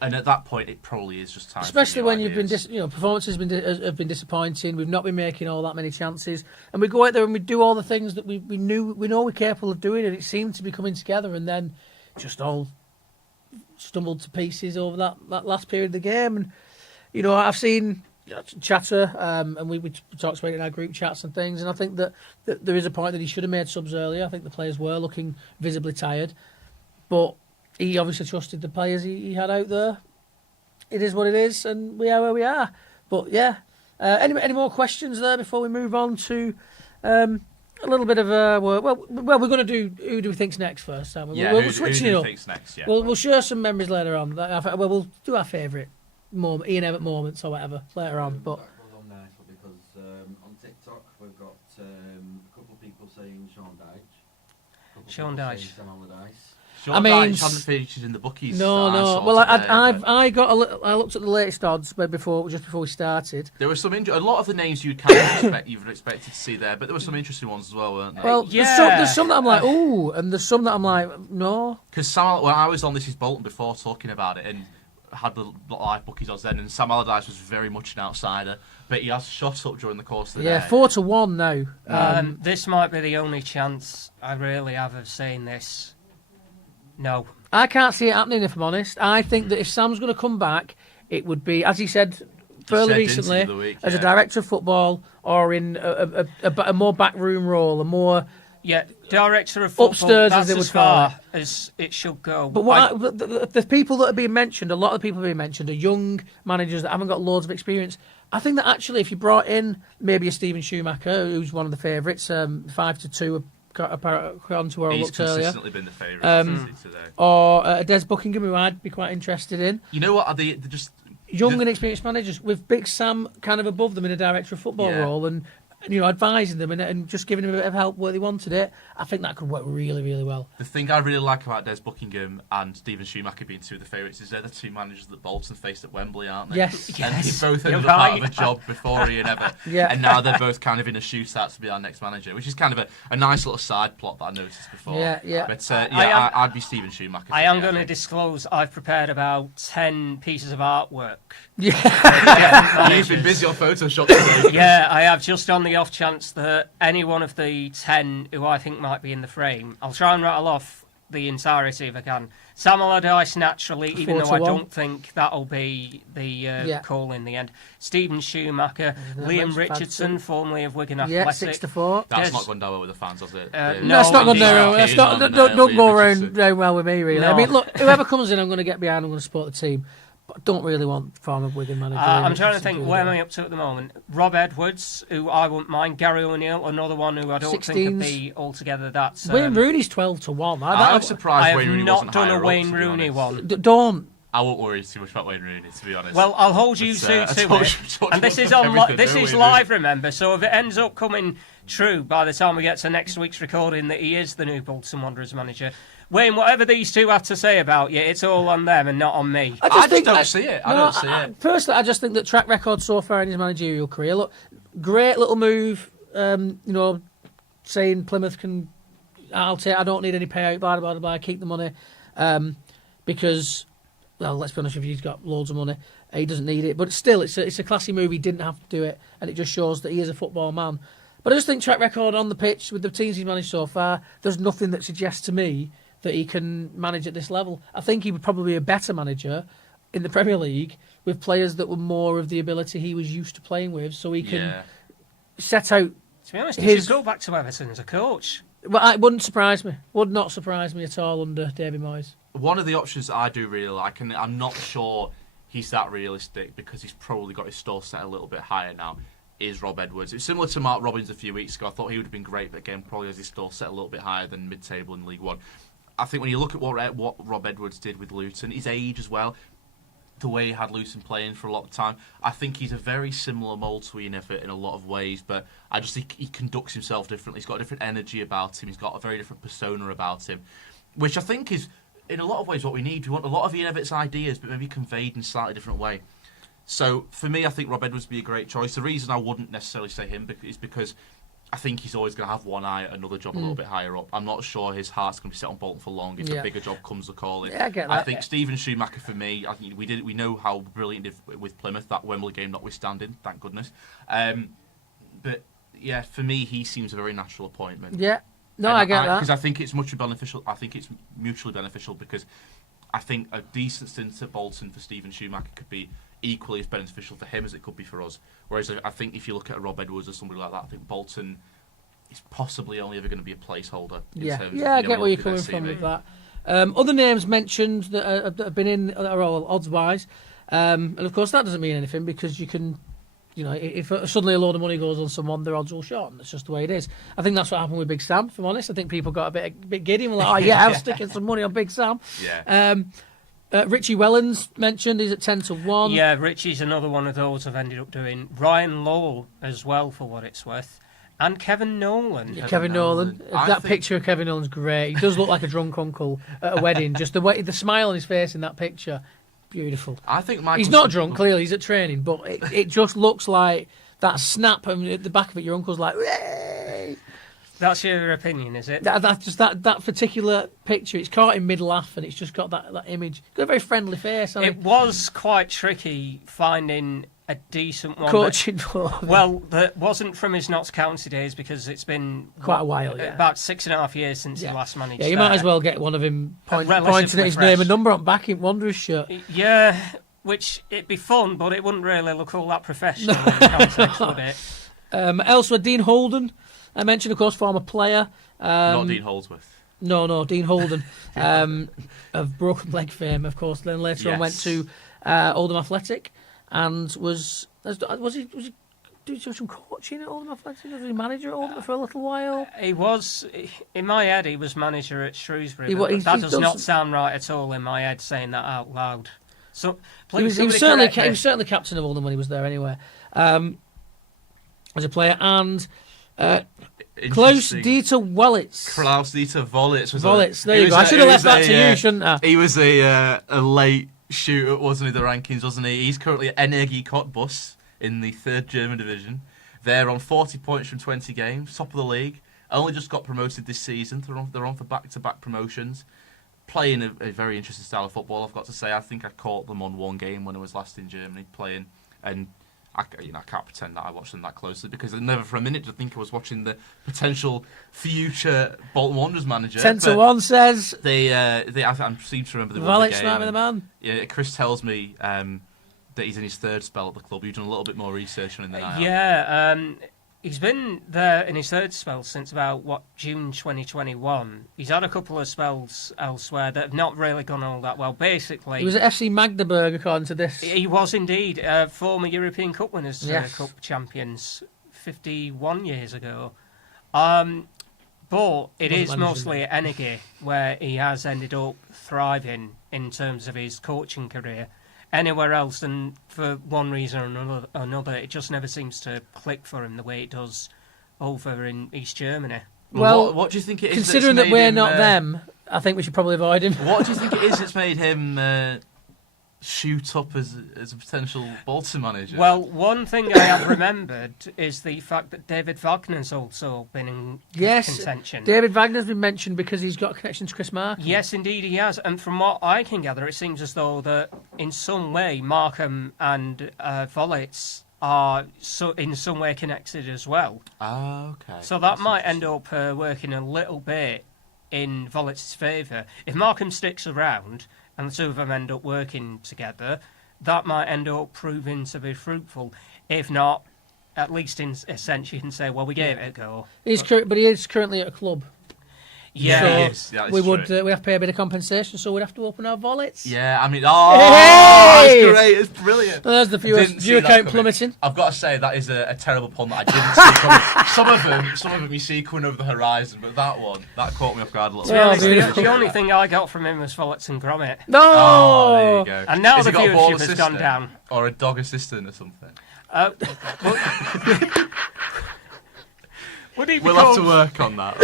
and at that point, it probably is just time. Especially when you've been, performances have been disappointing. We've not been making all that many chances, and we go out there and we do all the things that we know we're capable of doing, and it seemed to be coming together, and then just all stumbled to pieces over that last period of the game. And I've seen chatter, and we talked about it in our group chats and things, and I think that there is a point that he should have made subs earlier. I think the players were looking visibly tired, but he obviously trusted the players he had out there. It is what it is, and we are where we are. But any more questions there before we move on to a little bit of a well, we're going to do who do we think's next first, aren't we? Yeah, we'll who switch do it you up. think's next? Yeah. We'll share some memories later on. We'll do our favourite Ian Evatt moments or whatever later on. But that goes on nicely because on TikTok we've got a couple of people saying Sean Dyche, Sam Allardyce. Sean Dyche hadn't featured in the bookies. No. Well, I looked at the latest odds just before we started. There were some a lot of the names you'd expected to see there, but there were some interesting ones as well, weren't there? Well, there's some that I'm like, ooh, and there's some that I'm like, no. Because when I was on This Is Bolton before talking about it and had the live bookies odds then, and Sam Allardyce was very much an outsider, but he has shot up during the course of the day. 4-1 now. This might be the only chance I really have of saying this. No. I can't see it happening, if I'm honest. I think that if Sam's going to come back, it would be, as he said fairly recently, as a director of football or in a more backroom role, a more... Yeah, director of football, upstairs, that's as they would as far call it. as it should go. But the people that are being mentioned, a lot of the people being mentioned are young managers that haven't got loads of experience. I think that actually if you brought in maybe a Stephen Schumacher, who's one of the favourites, 5-2 according to where I He's looked earlier. consistently been the favourite today. Or Des Buckingham, who I'd be quite interested in. You know what? They're just Young and experienced managers with Big Sam kind of above them in a director of football role and advising them and just giving them a bit of help where they wanted it. I think that could work really, really well. The thing I really like about Des Buckingham and Stephen Schumacher being two of the favourites is they're the two managers that Bolton faced at Wembley, aren't they? Yes. And they both You're ended up out right. of a job before Ian Evatt. Yeah. And now they're both kind of in a shootout to be our next manager, which is kind of a nice little side plot that I noticed before. Yeah. But I'd be Stephen Schumacher. I am going to disclose I've prepared about 10 pieces of artwork. Yeah. You've been busy on Photoshop today. Yeah, I have, just on the off chance that any one of the 10 who I think might be in the frame, I'll try and rattle off the entirety if I can. Sam Allardyce, naturally, even though I 4-1. don't think that'll be the call in the end. Stephen Schumacher, Liam Richardson, formerly of Wigan Yeah, Athletic. 6-4. That's not gone down well with the fans, has it? No, That's not going no, down. Don't go around well with me, really. No. I mean, look, whoever comes in, I'm going to get behind. I'm going to support the team. But I don't really want former Wigan manager. I'm trying to think, where am I up to at the moment? Rob Edwards, who I wouldn't mind. Gary O'Neill, another one who I don't think would be altogether that. Wayne Rooney's 12-1. I'm surprised I Wayne Rooney have not wasn't done higher a up, Wayne to be Rooney honest. one. Don't. I won't worry too much about Wayne Rooney, to be honest. Well, I'll hold you But, two I to told it. you And this is everything, this don't is we, live, remember. So if it ends up coming true by the time we get to next week's recording that he is the new Bolton Wanderers manager, Wayne, whatever these two had to say about you, it's all on them and not on me. I just don't see it. I don't see it. Personally, I just think that track record so far in his managerial career. Look, great little move. Saying Plymouth can, I don't need any payout. Blah blah blah. Keep the money, because, well, let's be honest with you, he's got loads of money. He doesn't need it, but still, it's a classy move. He didn't have to do it, and it just shows that he is a football man. But I just think track record on the pitch with the teams he's managed so far, there's nothing that suggests to me that he can manage at this level. I think he would probably be a better manager in the Premier League with players that were more of the ability he was used to playing with, so he can set out. To be honest, he should go back to Everton as a coach. Well, it wouldn't surprise me. Would not surprise me at all under David Moyes. One of the options I do really like, and I'm not sure he's that realistic because he's probably got his stall set a little bit higher now, is Rob Edwards. It's similar to Mark Robbins a few weeks ago. I thought he would have been great, but again, probably has his stall set a little bit higher than mid-table in League One. I think when you look at what Rob Edwards did with Luton, his age as well, the way he had Luton playing for a lot of time, I think he's a very similar mould to Ian Evatt in a lot of ways, but I just think he conducts himself differently. He's got a different energy about him. He's got a very different persona about him, which I think is, in a lot of ways, what we need. We want a lot of Ian Evatt's ideas, but maybe conveyed in a slightly different way. So, for me, I think Rob Edwards would be a great choice. The reason I wouldn't necessarily say him is because I think he's always going to have one eye at another job a little bit higher up. I'm not sure his heart's going to be set on Bolton for long if a bigger job comes to call it. Yeah, I get that. I think Stephen Schumacher, for me, I think we know how brilliant he did with Plymouth, that Wembley game notwithstanding, thank goodness. But yeah, for me, he seems a very natural appointment. Yeah, no, I get that. Because I think it's mutually beneficial. I think it's mutually beneficial because I think a decent stint at Bolton for Stephen Schumacher could be equally as beneficial for him as it could be for us. Whereas I think if you look at a Rob Edwards or somebody like that, I think Bolton is possibly only ever going to be a placeholder. I get where you're coming from with that. Other names mentioned that have been in are all odds-wise, and of course that doesn't mean anything because you can, if suddenly a load of money goes on someone, their odds will shorten. That's just the way it is. I think that's what happened with Big Sam. If I'm honest, I think people got a bit giddy and were like, "Oh yeah, I'm sticking some money on Big Sam." Yeah. Richie Wellens mentioned he's at 10-1. Yeah, Richie's another one of those I've ended up doing. Ryan Lowell as well, for what it's worth. And Kevin Nolan. Yeah, Kevin Nolan. That picture of Kevin Nolan's great. He does look like a drunk uncle at a wedding. Just the smile on his face in that picture, beautiful. I think he's not drunk. Clearly, he's at training, but it just looks like that snap and at the back of it. Your uncle's like, "Way!" That's your opinion, is it? That's just that particular picture. It's caught in mid-laugh, and it's just got that image. Got a very friendly face. It was quite tricky finding a decent one. Coaching for. Well, that wasn't from his Notts County days because it's been quite a while. Yeah. About 6.5 years since he last managed. Yeah, you might as well get one of him pointing at his name and number on back in Wanderers shirt. Yeah, which it'd be fun, but it wouldn't really look all that professional in the context, would it? Elsewhere, Dean Holden. I mentioned, of course, former player. Not Dean Holdsworth. No, Dean Holden of broken leg fame, of course. Then later on went to Oldham Athletic and was he do some coaching at Oldham Athletic? Was he manager at Oldham for a little while? He was, in my head, he was manager at Shrewsbury. That does not sound right at all in my head, saying that out loud. So he was certainly captain of Oldham when he was there anyway, as a player. And Klaus-Dieter Wollitz. Klaus-Dieter Wollitz. There you go. I should have left that to you, shouldn't I? He was a late shooter, wasn't he, the rankings, wasn't he? He's currently at Energie Cottbus in the 3rd German division. They're on 40 points from 20 games, top of the league. Only just got promoted this season. They're on for back-to-back promotions. Playing a very interesting style of football, I've got to say. I think I caught them on one game when I was last in Germany playing, and I can't pretend that I watched them that closely because I never for a minute did I think I was watching the potential future Bolton Wanderers manager. 10-1 says I seem to remember the Valix might be the man. Yeah, Chris tells me that he's in his 3rd spell at the club. You've done a little bit more research on him than I have. Yeah, he's been there in his 3rd spell since about, June 2021. He's had a couple of spells elsewhere that have not really gone all that well. Basically, he was at FC Magdeburg, according to this. He was indeed. Former European Cup winners, yes. Cup champions, 51 years ago. But it is mostly at Energie where he has ended up thriving in terms of his coaching career. Anywhere else, and for one reason or another, it just never seems to click for him the way it does over in East Germany. Well, what do you think it is? Considering that we're not them, I think we should probably avoid him. What do you think it is that's made him shoot up as a potential Bolton manager? Well, one thing I have remembered is the fact that David Wagner's also been in contention. David Wagner's been mentioned because he's got a connection to Chris Markham. Yes, indeed he has. And from what I can gather, it seems as though that in some way Markham and Wollitz are in some way connected as well. Ah, okay. So that might end up working a little bit in Wollitz's favour. If Markham sticks around and the two of them end up working together, that might end up proving to be fruitful. If not, at least in a sense you can say, well, we gave it a go. But he is currently at a club. Yeah, so he is. Yeah, we have to pay a bit of compensation, so we'd have to open our wallets. Yeah, I mean, Hey! That's great, it's brilliant. Well, there's the view account plummeting. I've got to say, that is a terrible pun that I didn't see coming. Some of them you see coming over the horizon, but that caught me off guard a little bit. The only thing I got from him was Wollitz and Gromit. No! Oh, there you go. And now Has the he got a ball viewership has assistant? gone down. Or a dog assistant or something? We'll have to work on that.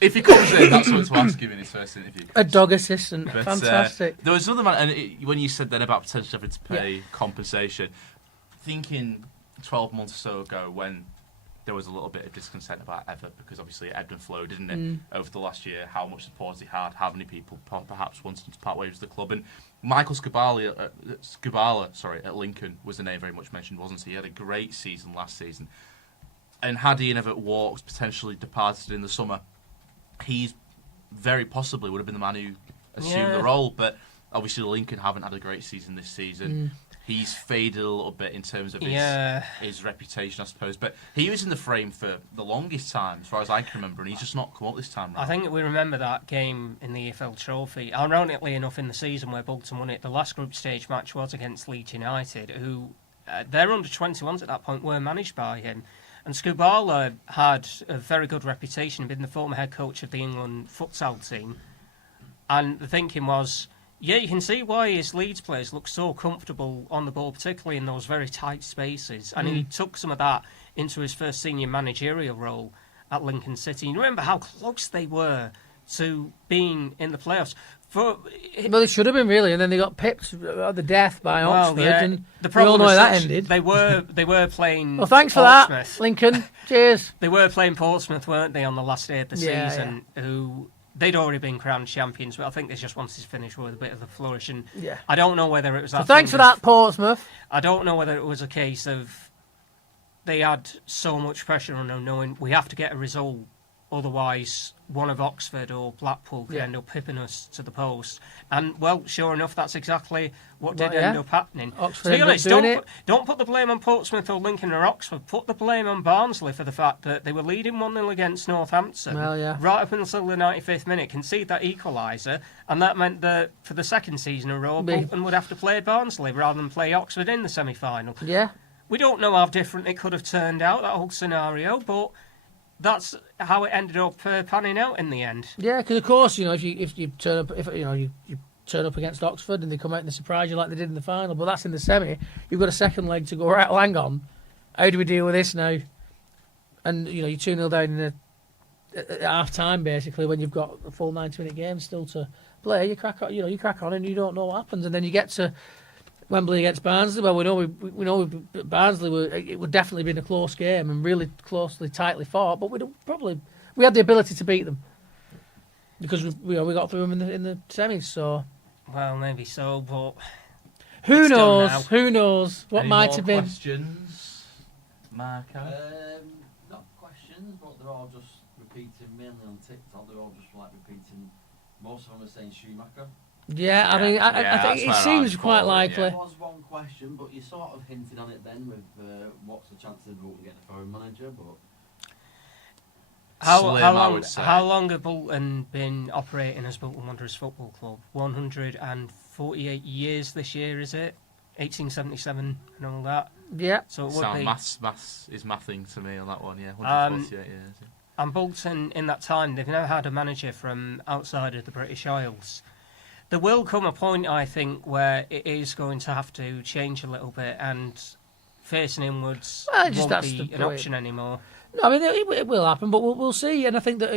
If he comes in, that's what to ask him in his first interview. A dog assistant. But, Fantastic. There was another man, and when you said then about potentially having to pay compensation, thinking 12 months or so ago when there was a little bit of discontent about Evatt, because obviously it ebbed and flowed, didn't it, over the last year, how much support he had, how many people perhaps wanted him to part ways with the club. And Michael Skubala at Lincoln was a name very much mentioned, wasn't he? He had a great season last season. And had Ian Evatt walked, potentially departed in the summer, he's very possibly would have been the man who assumed the role. But obviously Lincoln haven't had a great season this season. He's faded a little bit in terms of his reputation, I suppose. But he was in the frame for the longest time, as far as I can remember, and he's just not come up this time round. I think we remember that game in the EFL Trophy. Ironically enough, in the season where Bolton won it, the last group stage match was against Leeds United, who, their under-21s at that point were managed by him. And Skubala had a very good reputation, been the former head coach of the England futsal team. And the thinking was, you can see why his Leeds players look so comfortable on the ball, particularly in those very tight spaces. And he took some of that into his first senior managerial role at Lincoln City. And remember how close they were to being in the playoffs. Well, they should have been really, and then they got pipped at the death by Oxford, and we all know how that ended. They were playing. Well, thanks for Portsmouth. that, Lincoln. Cheers. They were playing Portsmouth, weren't they, on the last day of the season? Who they'd already been crowned champions, but I think they just wanted to finish with a bit of a flourish. And I don't know whether it was that. So thanks for that, Portsmouth. I don't know whether it was a case of they had so much pressure on them, knowing we have to get a result. Otherwise, one of Oxford or Blackpool could end up pipping us to the post. And, well, sure enough, that's exactly what did end up happening. Oxford to be honest, don't put the blame on Portsmouth or Lincoln or Oxford. Put the blame on Barnsley for the fact that they were leading 1-0 against Northampton right up until the 95th minute, concede that equaliser, and that meant that for the second season in a row, Bolton would have to play Barnsley rather than play Oxford in the semi-final. Yeah. We don't know how different it could have turned out, that whole scenario, but that's how it ended up panning out in the end. Yeah, because of course, if you turn up, you turn up against Oxford and they come out and they surprise you like they did in the final, but that's in the semi. You've got a second leg to go, right, well, hang on, how do we deal with this now? And you're 2-0 down at half time basically when you've got a full 90-minute game still to play. You crack on, you crack on, and you don't know what happens, and then you get to Wembley against Barnsley. Well, we know Barnsley it would definitely been a close game and really closely, tightly fought, but we had the ability to beat them because we got through them in the semis. So, well, maybe so, but who knows? Who knows what might have been? Questions, Marco? Not questions, but they're all just repeating mainly on TikTok. They're all just repeating. Most of them are saying Schumacher. Yeah, I mean, I think it seems quite likely. There was one question, but you sort of hinted on it then with what's the chances of Bolton getting a foreign manager, but... How long have Bolton been operating as Bolton Wanderers Football Club? 148 years this year, is it? 1877 and all that. Yeah. So it would be... Maths is mathing to me on that one, yeah. 148 years. Yeah. And Bolton, in that time, they've never had a manager from outside of the British Isles. There will come a point, I think, where it is going to have to change a little bit, and facing inwards won't be an option anymore. No, I mean it will happen, but we'll see. And I think that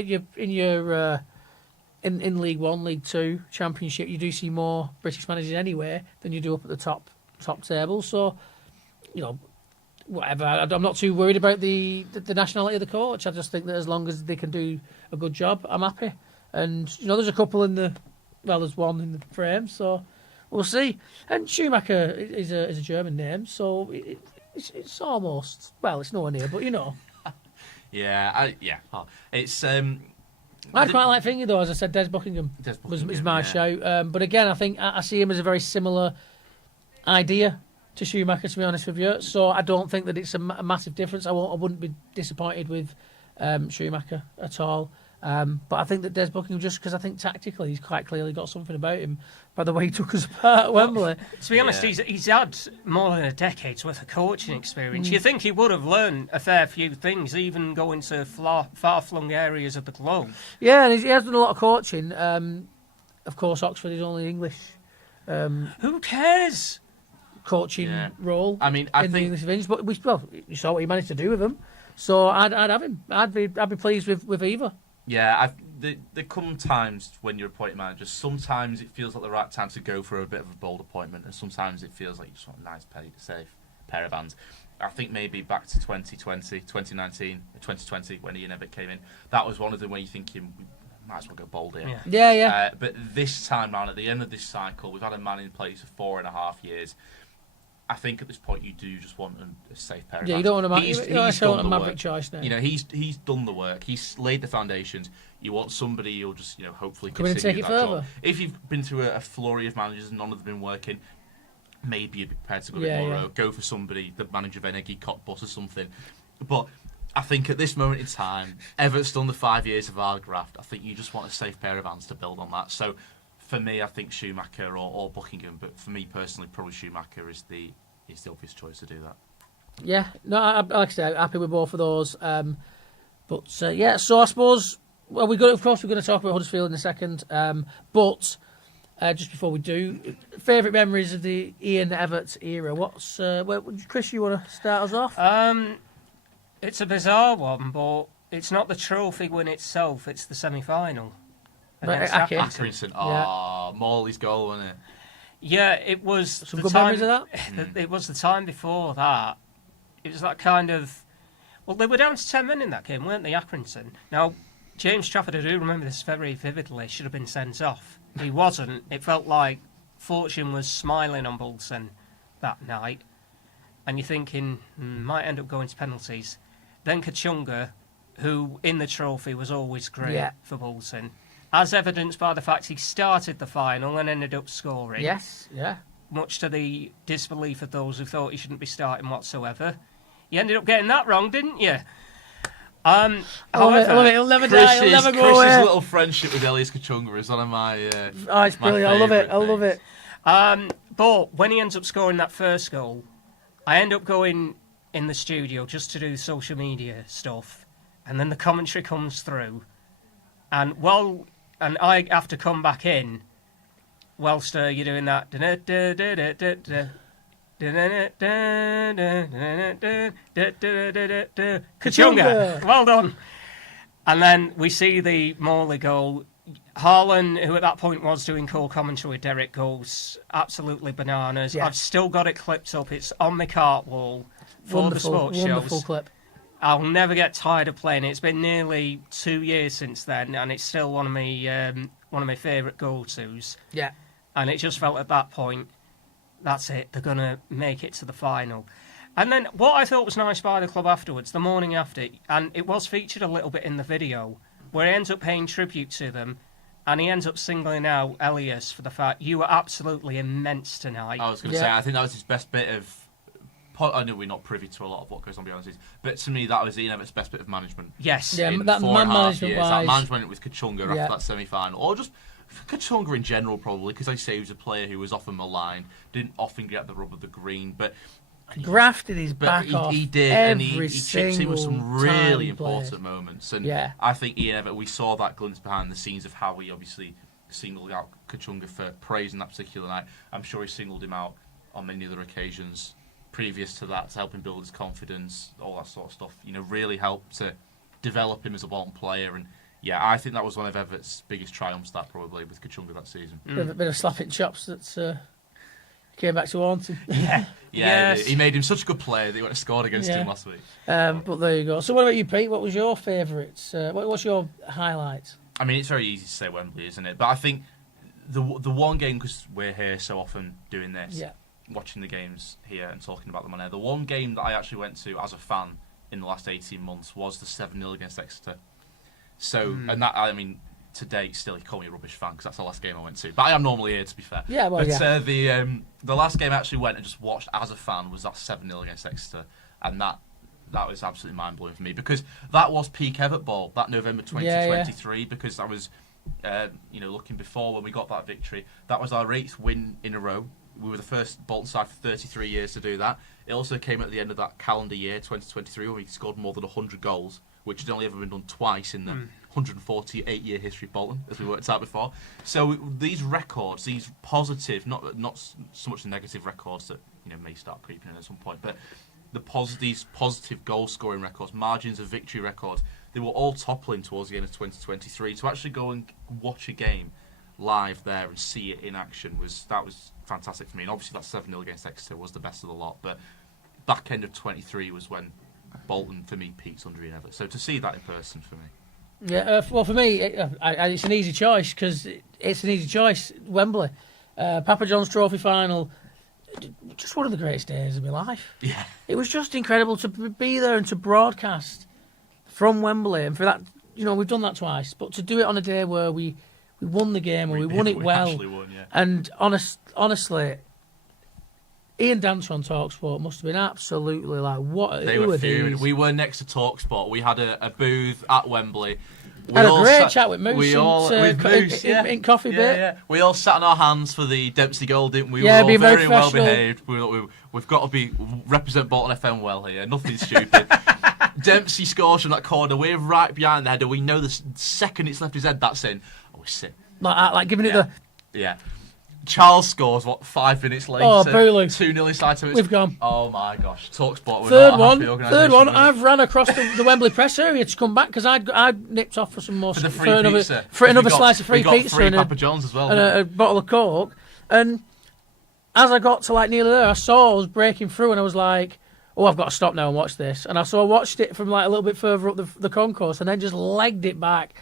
in League One, League Two, Championship, you do see more British managers anyway than you do up at the top table. So, whatever. I'm not too worried about the nationality of the coach. I just think that as long as they can do a good job, I'm happy. And there's a couple there's one in the frame, so we'll see. And Schumacher is a German name, so it's almost, well, it's nowhere near, but Yeah. It's. I quite like Thingy though, as I said. Des Buckingham is my shout. But again, I think I see him as a very similar idea to Schumacher, to be honest with you. So I don't think that it's a massive difference. I wouldn't be disappointed with Schumacher at all. But I think that Des Buckingham, just because I think tactically he's quite clearly got something about him by the way he took us apart at Wembley. To be honest, he's had more than a decade's worth of coaching experience. You think he would have learned a fair few things, even going to far-flung areas of the globe. Yeah, and he has done a lot of coaching. Of course, Oxford is only English. Who cares? Coaching role. I mean, I in think the English divisions, but you saw what he managed to do with them. So I'd have him. I'd be pleased with either. Yeah, there come times when you're appointing managers. Sometimes it feels like the right time to go for a bit of a bold appointment, and sometimes it feels like you just want a nice, safe pair of hands. I think maybe back to 2020, 2019, 2020 when Ian Evatt came in, that was one of them where you're thinking we might as well go bold here. Yeah. But this time round, at the end of this cycle, we've had a man in place for 4.5 years. I think at this point you do just want a safe pair of hands. Yeah, you don't want a maverick work. choice now. He's done the work. He's laid the foundations. You want somebody who'll just hopefully come in and take it further. Job. If you've been through a flurry of managers and none of them have been working, maybe you'd be prepared to go a bit more. Go for somebody, the manager of Energy, Cottbus or something. But I think at this moment in time, Everett's done the 5 years of our graft. I think you just want a safe pair of hands to build on that. So for me, I think Schumacher or Buckingham, but for me personally, probably Schumacher is the obvious choice to do that. Yeah, no, like I say, happy with both of those. So I suppose, well, we're going to talk about Huddersfield in a second. But just before we do, favourite memories of the Ian Evatt era. Chris, you want to start us off? It's a bizarre one, but it's not the trophy win itself; it's the semi-final. Accrington. Morley's goal, wasn't it? Yeah, it was. Some good memories of that? It was the time before that. It was that kind of. Well, they were down to 10 men in that game, weren't they, Accrington? Now, James Trafford, I do remember this very vividly, should have been sent off. He wasn't. It felt like fortune was smiling on Bolton that night. And you're thinking, might end up going to penalties. Then Kachunga, who in the trophy was always great for Bolton, as evidenced by the fact he started the final and ended up scoring. Yes, yeah. Much to the disbelief of those who thought he shouldn't be starting whatsoever. You ended up getting that wrong, didn't you? I love it. He'll never die. He'll never go away. Chris's little friendship with Elias Kachunga is one of my. It's brilliant. I love it. But when he ends up scoring that first goal, I end up going, in the studio just to do the social media stuff, and then the commentary comes through, and I have to come back in whilst you're doing that. Kachunga! Well done. And then we see the Morley goal. Harlan, who at that point was doing co-commentary with Derek, goes absolutely bananas. Yeah. I've still got it clipped up. It's on my cart wall for the sports wonderful shows. Clip. I'll never get tired of playing it. It's been nearly 2 years since then, and it's still one of my favourite go-tos. Yeah. And it just felt at that point, that's it. They're going to make it to the final. And then what I thought was nice by the club afterwards, the morning after, and it was featured a little bit in the video, where he ends up paying tribute to them, and he ends up singling out Elias for the fact, you were absolutely immense tonight. I was going to say, I think that was his best bit of... I know we're not privy to a lot of what goes on behind the scenes, but to me, that was Ian Evatt's best bit of management. Yes. Yeah, in that 4.5 years. management-wise. That management with Kachunga after that semi-final, or just Kachunga in general, probably, because I say he was a player who was often maligned, didn't often get the rub of the green, but grafted his back off. He did, and he chipped in with some really important moments. And I think Ian Evatt, we saw that glimpse behind the scenes of how he obviously singled out Kachunga for praise in that particular night. I'm sure he singled him out on many other occasions previous to that to help him build his confidence, all that sort of stuff. You know, really helped to develop him as a Bolton player. And yeah, I think that was one of Evatt's biggest triumphs, that probably, with Kachunga that season. Bit of slapping chops that came back to haunt him. Yeah, Yes. He made him such a good player that he went and scored against him last week. But there you go. So what about you, Pete? What was your favourites? What's your highlights? I mean, it's very easy to say Wembley, isn't it? But I think the one game, because we're here so often doing this, watching the games here and talking about them on air, the one game that I actually went to as a fan in the last 18 months was the 7-0 against Exeter. So, and that, I mean, to date, still, you call me a rubbish fan because that's the last game I went to. But I am normally here, to be fair. Yeah, well, but the last game I actually went and just watched as a fan was that 7-0 against Exeter, and that was absolutely mind-blowing for me, because that was peak Evatt ball, that November 2023, because I was, looking before when we got that victory, that was our 8th win in a row. We were the first Bolton side for 33 years to do that. It also came at the end of that calendar year, 2023, when we scored more than 100 goals, which had only ever been done twice in the 148-year history of Bolton, as we worked out before. So these records, these positive, not so much the negative records that may start creeping in at some point, but these positive goal-scoring records, margins of victory records, they were all toppling towards the end of 2023. To actually go and watch a game live there and see it in action was fantastic for me. And obviously that 7-0 against Exeter was the best of the lot, but back end of 23 was when Bolton, for me, peaks under Ian Evatt. So to see that in person for me. Yeah, well, for me, it's an easy choice, because it's an easy choice. Wembley, Papa John's Trophy final, just one of the greatest days of my life. Yeah, it was just incredible to be there and to broadcast from Wembley, and for that, we've done that twice, but to do it on a day where we won the game and we won it well. Actually won, yeah. And honestly, Ian Dancer on TalkSport must have been absolutely like, what? They were fuming. We were next to TalkSport. We had a booth at Wembley. We had a great chat with Moose in Coffee Bit. Yeah. We all sat on our hands for the Dempsey goal, didn't we? Yeah, we were all very well professional. behaved. We've got to represent Bolton FM well here. Nothing stupid. Dempsey scores from that corner. We're right behind the header. We know the second it's left his head, that's in. Oh, we're sick. Like giving it the... Yeah. Charles scores, 5 minutes later? Oh, Booling. 2-0 inside 2 minutes. We've gone. Oh, my gosh. TalkSport, Third one, I've ran across the Wembley press area to come back, because I'd nipped off for some more... For another slice of free pizza free and Papa John's as well. And a bottle of Coke. And as I got to nearly there, I saw I was breaking through, and I was like, oh, I've got to stop now and watch this. And I watched it from a little bit further up the concourse, and then just legged it back.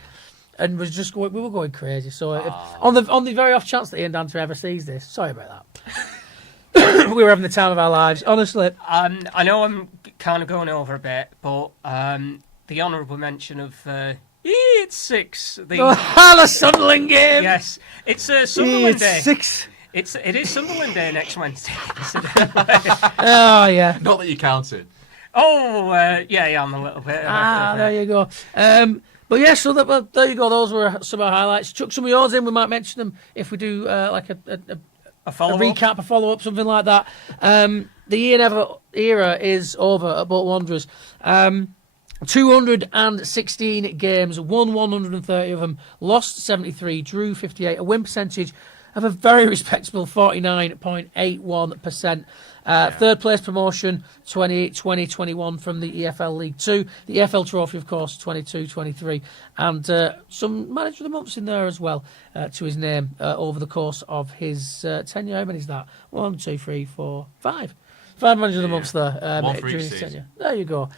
And was just going, we were going crazy. So on the very off chance that Ian Dancer ever sees this, sorry about that. We were having the time of our lives, honestly. I know I'm kind of going over a bit, but the honourable mention of it's 6. The Sunderland game. Yes, it's Sunderland Day. 6. It is Sunderland Day next Wednesday. Oh yeah. Not that you counted. Oh yeah, I'm a little bit. There you go. But yeah, so there you go. Those were some of our highlights. Chuck some of yours in. We might mention them if we do a A follow-up? recap, a follow-up, something like that. The Ian Evatt era is over at Bolton Wanderers. 216 games, won 130 of them, lost 73, drew 58, a win percentage of a very respectable 49.81%. Third place promotion 2020-21 from the EFL League 2. The EFL Trophy, of course, 22-23. And some Manager of the Months in there as well to his name over the course of his tenure. How many is that? 1, 2, 3, 4, 5. 5 Manager of the Months there. One for during each his season. tenure. There you go.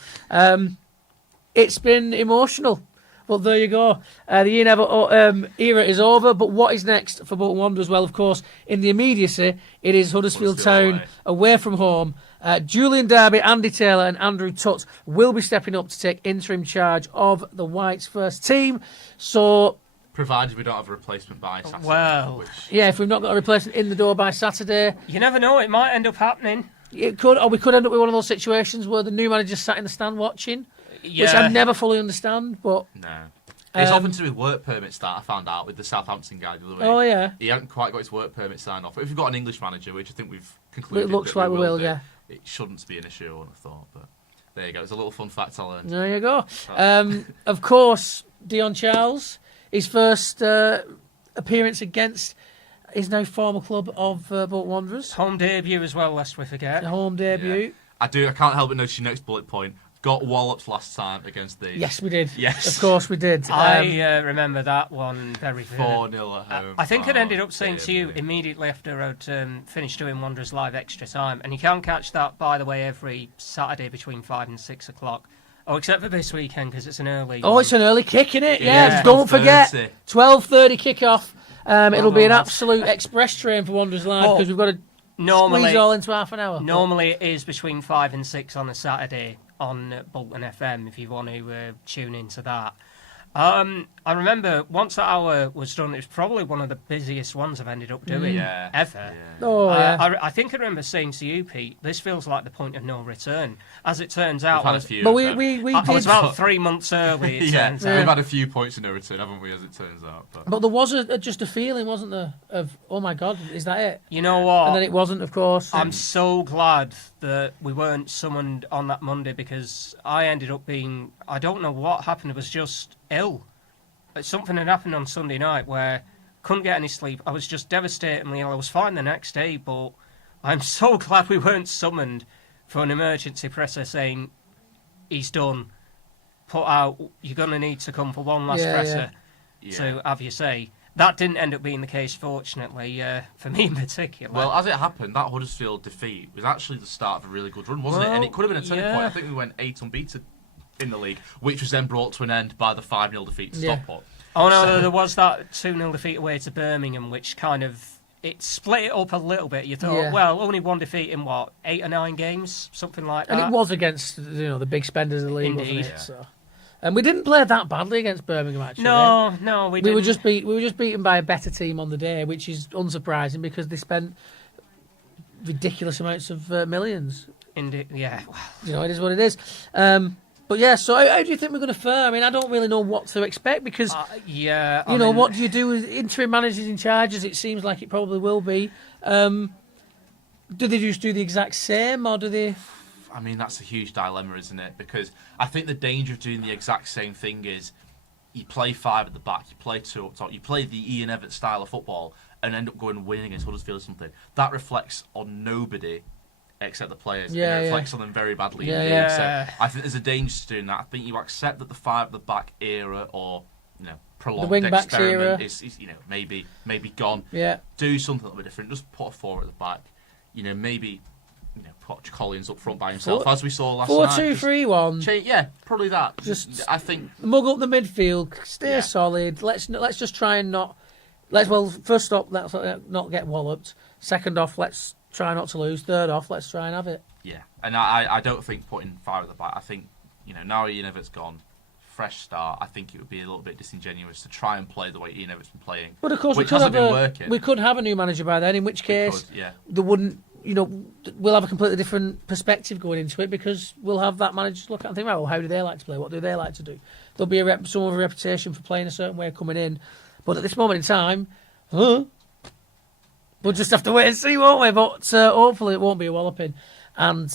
It's been emotional. Well, there you go. The Ian Evatt era is over, but what is next for Bolton Wanderers? Well, of course, in the immediacy, it is Huddersfield Town away from home. Julian Derby, Andy Taylor and Andrew Tutt will be stepping up to take interim charge of the Whites first team. So, provided we don't have a replacement by Saturday. Well, yeah, if we've not got a replacement in the door by Saturday, you never know, it might end up happening. it could, or we could end up with one of those situations where the new manager sat in the stand watching, which I never fully understand, but... No. It's often to do with work permits that I found out with the Southampton guy the other week. Oh, yeah. He hadn't quite got his work permit signed off. But if we've got an English manager, which I think we've concluded It looks that like we will, do, yeah. it shouldn't be an issue, I wouldn't have thought. But there you go. It's a little fun fact I learned. There you go. Of course, Dion Charles, his first appearance against his now former club of Bolton Wanderers. Home debut as well, lest we forget. The home debut. I can't help but notice your next bullet point. Got walloped last time against the... Yes, we did. Yes. Of course we did. I remember that one very vividly. 4-0 at home. I think it ended up saying to you dear. immediately after I'd finished doing Wanderers Live Extra Time, and you can catch that, by the way, every Saturday between 5 and 6 o'clock. Oh, except for this weekend, because it's an early Oh, one. it's an early kick, innit? Yeah, Yeah, don't forget. 12:30. 12:30 kick-off. It'll be an absolute express train for Wanderers Live, because we've got to squeeze it all into half an hour. Normally it is between 5 and 6 on a Saturday on Bolton FM, if you want to tune into that. I remember once that hour was done, it was probably one of the busiest ones I've ended up doing ever. Oh, yeah. I think I remember saying to you, Pete, this feels like the point of no return. As it turns out, We've had a few. But we I did... was about 3 months early. It turns out. We've had a few points of no return, haven't we, as it turns out. But there was just a feeling, wasn't there, of, oh my God, is that it? You know what? And then it wasn't, of course. I'm so glad that we weren't summoned on that Monday, because I ended up being... I don't know what happened. I was just ill. Something had happened on Sunday night where couldn't get any sleep. I was just devastatingly ill. I was fine the next day, but I'm so glad we weren't summoned for an emergency presser saying, he's done, put out, you're going to need to come for one last presser to have your say. That didn't end up being the case, fortunately, for me in particular. Well, as it happened, that Huddersfield defeat was actually the start of a really good run, wasn't it? And it could have been a turning point. I think we went 8 unbeaten in the league, which was then brought to an end by the 5-0 defeat to Stockport. Oh no, there was that 2-0 defeat away to Birmingham, which kind of, it split it up a little bit. You thought, well, only one defeat in what, 8 or 9 games, something like that. And it was against the big spenders of the league, Indeed. wasn't it? So. And we didn't play that badly against Birmingham, actually. No, we didn't. We were just beaten by a better team on the day, which is unsurprising because they spent ridiculous amounts of millions. Indeed, yeah. It is what it is. But yeah, so how do you think we're going to fare? I mean, I don't really know what to expect because, what do you do with interim managers in charge? As it seems like it probably will be. Do they just do the exact same, or do they? I mean, that's a huge dilemma, isn't it? Because I think the danger of doing the exact same thing is you play 5 at the back, you play 2 up top, you play the Ian Evatt style of football and end up going and winning against Huddersfield or something. That reflects on nobody except the players. Yeah, it reflects on them very badly. Yeah. So I think there's a danger to doing that. I think you accept that the 5 at the back era or prolonged wing-backs experiment era is maybe gone. Yeah. Do something a little bit different. Just put a 4 at the back. Maybe put Collins up front by himself, as we saw last night. 4-2-3-1. Yeah, probably that. Just I think mug up the midfield, stay solid. Let's just try and not. First off, let's not get walloped. Second off, let's try not to lose. Third off, let's try and have it. Yeah, and I don't think putting 5 at the back. I think now Ian Evatt's gone, fresh start. I think it would be a little bit disingenuous to try and play the way Ian Evatt's been playing. But of course, which hasn't been working. We could have a new manager by then. In which case, there wouldn't. We'll have a completely different perspective going into it because we'll have that manager look at and think, right, well, how do they like to play? What do they like to do? There'll be some of a reputation for playing a certain way coming in. But at this moment in time, We'll just have to wait and see, won't we? But hopefully it won't be a walloping. And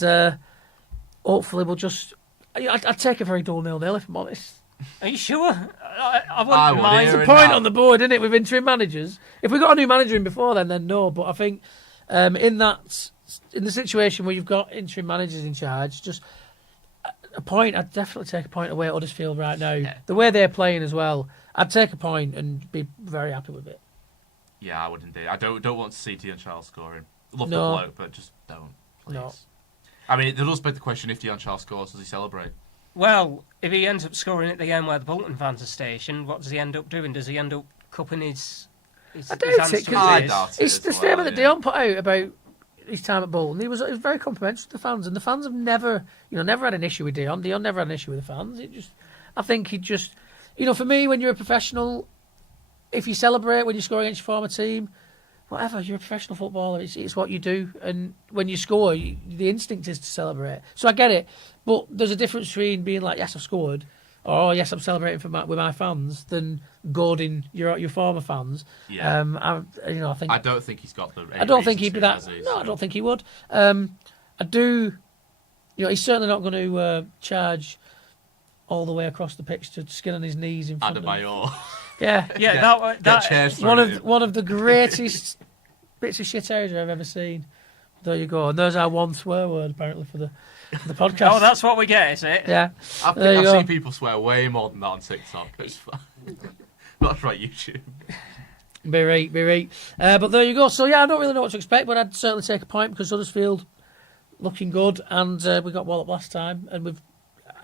hopefully we'll just... I'd take a very dull 0-0 if I'm honest. Are you sure? I wouldn't mind. It's a point on the board, isn't it, with interim managers? If we got a new manager in before then no. But I think in the situation where you've got interim managers in charge, just a point, I'd definitely take a point away at Huddersfield right now. Yeah. The way they're playing as well, I'd take a point and be very happy with it. Yeah, I would indeed. I don't want to see Dion Charles scoring. Love the bloke, but just don't, please. No. I mean, there does beg the question, if Dion Charles scores, does he celebrate? Well, if he ends up scoring at the end where the Bolton fans are stationed, what does he end up doing? Does he end up cupping his I doubt it, because it's the statement that Dion put out about his time at Bolton. He was very complimentary to the fans, and the fans have never had an issue with Dion. Dion never had an issue with the fans. I think he just, for me, when you're a professional, if you celebrate when you score against your former team, whatever, you're a professional footballer. It's what you do, and when you score, the instinct is to celebrate. So I get it, but there's a difference between being like, yes, I've scored, or oh, yes, I'm celebrating with my fans, than goading your former fans. Yeah. I think I don't think he's got the. I don't think he'd be that. No, I don't think he would. I do. He's certainly not going to charge all the way across the pitch to skin on his knees in front of Adebayor. Yeah. That one of the greatest bits of shit I've ever seen. There you go. And there's our one swear word apparently for the podcast. Oh, that's what we get, is it? Yeah. I've seen people swear way more than that on TikTok. It's fine. That's right, YouTube. Be right. But there you go. So yeah, I don't really know what to expect, but I'd certainly take a point because Huddersfield looking good, and we got walloped last time, and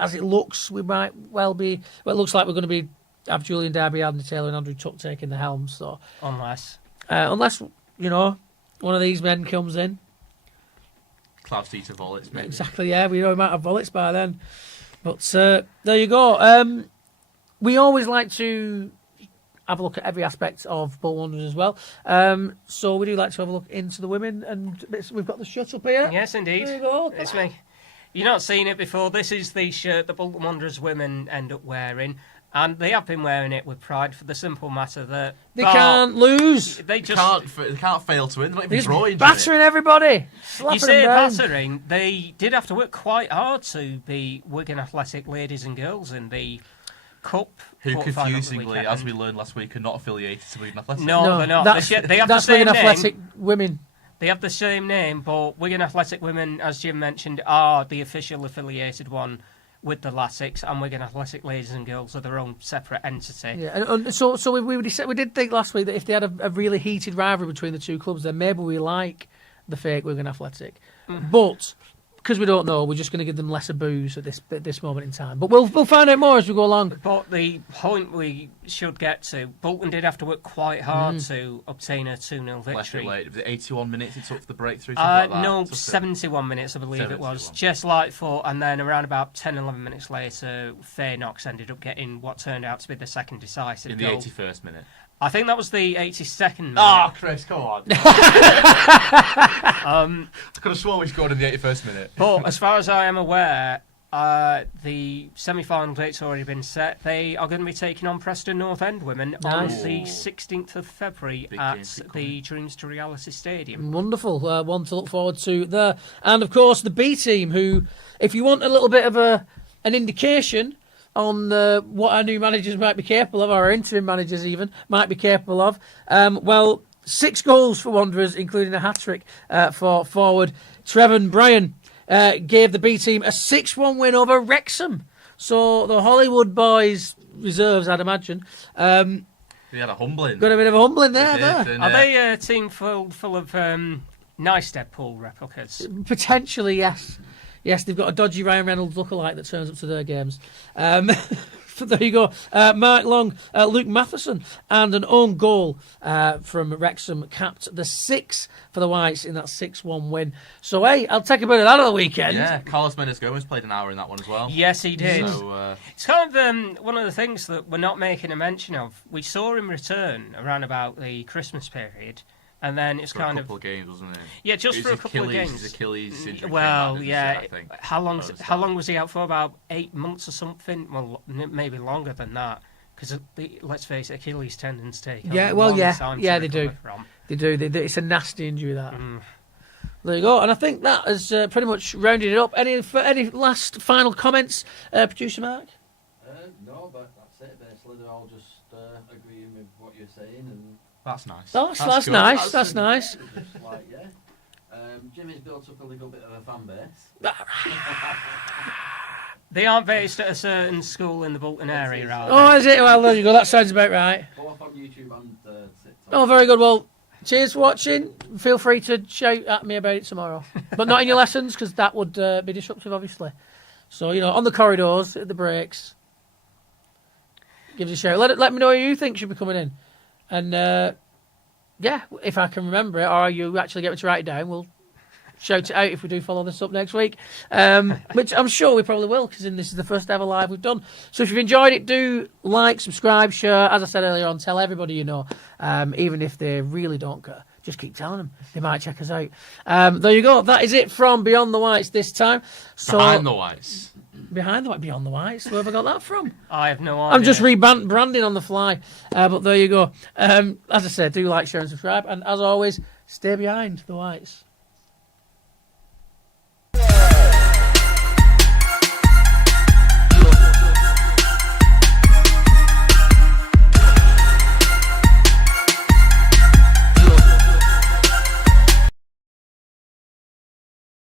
as it looks, we might well be. Well, it looks like we're going to have Julian Darby, Andy Taylor, and Andrew Tuck taking the helm. So unless one of these men comes in. Klaus-Dieter Wollitz, maybe. Exactly. Yeah, we know he might have Wollitz by then. But there you go. We always like to have a look at every aspect of Bolton Wanderers as well. So we do like to have a look into the women, and we've got the shirt up here. Yes, indeed. There you go. It's me. You've not seen it before. This is the shirt the Bolton Wanderers women end up wearing. And they have been wearing it with pride for the simple matter that they can't lose. They can't fail to win. They're not even drawing. Battering everybody. You say battering. They did have to work quite hard to be Wigan Athletic ladies and girls in the cup. Who confusingly, as we learned last week, are not affiliated to Wigan Athletic. No, they're not. They have the same Wigan name. Athletic Women. They have the same name, but Wigan Athletic Women, as Jim mentioned, are the official affiliated one with the Latics, and Wigan Athletic ladies and girls are their own separate entity. Yeah, and so we did think last week that if they had a really heated rivalry between the two clubs, then maybe we like the fake Wigan Athletic. But because we don't know, we're just going to give them lesser booze at this moment in time. But we'll find out more as we go along. But the point we should get to, Bolton did have to work quite hard to obtain a 2-0 victory. Late. Was it 81 minutes it took for the breakthrough? No, 71 minutes I believe it was. Just Lightfoot, and then around about 10-11 minutes later, Faye Knox ended up getting what turned out to be the second decisive goal. In the 81st minute. I think that was the 82nd minute. Oh, Chris, come on. I could have sworn we scored in the 81st minute. But as far as I am aware, the semi-final date's already been set. They are going to be taking on Preston North End women on the 16th of February at the Dreams to Reality Stadium. Wonderful. One to look forward to there. And, of course, the B team, who, if you want a little bit of an indication on what our new managers might be capable of, or our interim managers even, might be capable of. 6 goals for Wanderers, including a hat-trick for forward Trevon Bryan, gave the B team a 6-1 win over Wrexham. So the Hollywood boys reserves, I'd imagine. They had a humbling. Got a bit of a humbling there. Are they a team full of nice Deadpool replicas? Potentially, yes. Yes, they've got a dodgy Ryan Reynolds lookalike that turns up to their games. There you go. Mark Long, Luke Matheson, and an own goal from Wrexham capped the 6 for the Whites in that 6-1 win. So, hey, I'll take a bit of that on the weekend. Yeah, Carlos Mendes-Gomez played an hour in that one as well. Yes, he did. So, it's kind of one of the things that we're not making a mention of. We saw him return around about the Christmas period. And then it's kind of a couple of games, wasn't it? Yeah, just for a couple of games. His Achilles injury. Well, yeah. I think. How long was he out for? About 8 months or something? Well, maybe longer than that. Because let's face it, Achilles tendons take. Yeah, well, yeah, they do. They do. It's a nasty injury, that. There you go. And I think that has pretty much rounded it up. Any last final comments, Producer Mark? No, but that's it. Basically, they're all just agreeing with what you're saying, and That's nice. That's good. nice. That's nice. just like, yeah. Jimmy's built up a little bit of a fan base. They aren't based at a certain school in the Bolton area, are they? Oh, is it? Well, there you go. That sounds about right. Both on YouTube and TikTok. Oh, very good. Well, cheers for watching. Feel free to shout at me about it tomorrow. But not in your lessons, because that would be disruptive, obviously. So, on the corridors, at the breaks, give us a shout. Let me know who you think should be coming in. And, yeah, if I can remember it, or you actually get me to write it down, we'll shout it out if we do follow this up next week. Which I'm sure we probably will, because this is the first ever live we've done. So if you've enjoyed it, do like, subscribe, share. As I said earlier on, tell everybody you know, even if they really don't care. Just keep telling them. They might check us out. There you go. That is it from Beyond the Whites this time. So, Behind the Whites. Beyond the Whites? Where have I got that from? I have no idea. I'm just rebranding on the fly. But there you go. As I said, do like, share and subscribe. And as always, stay behind the Whites.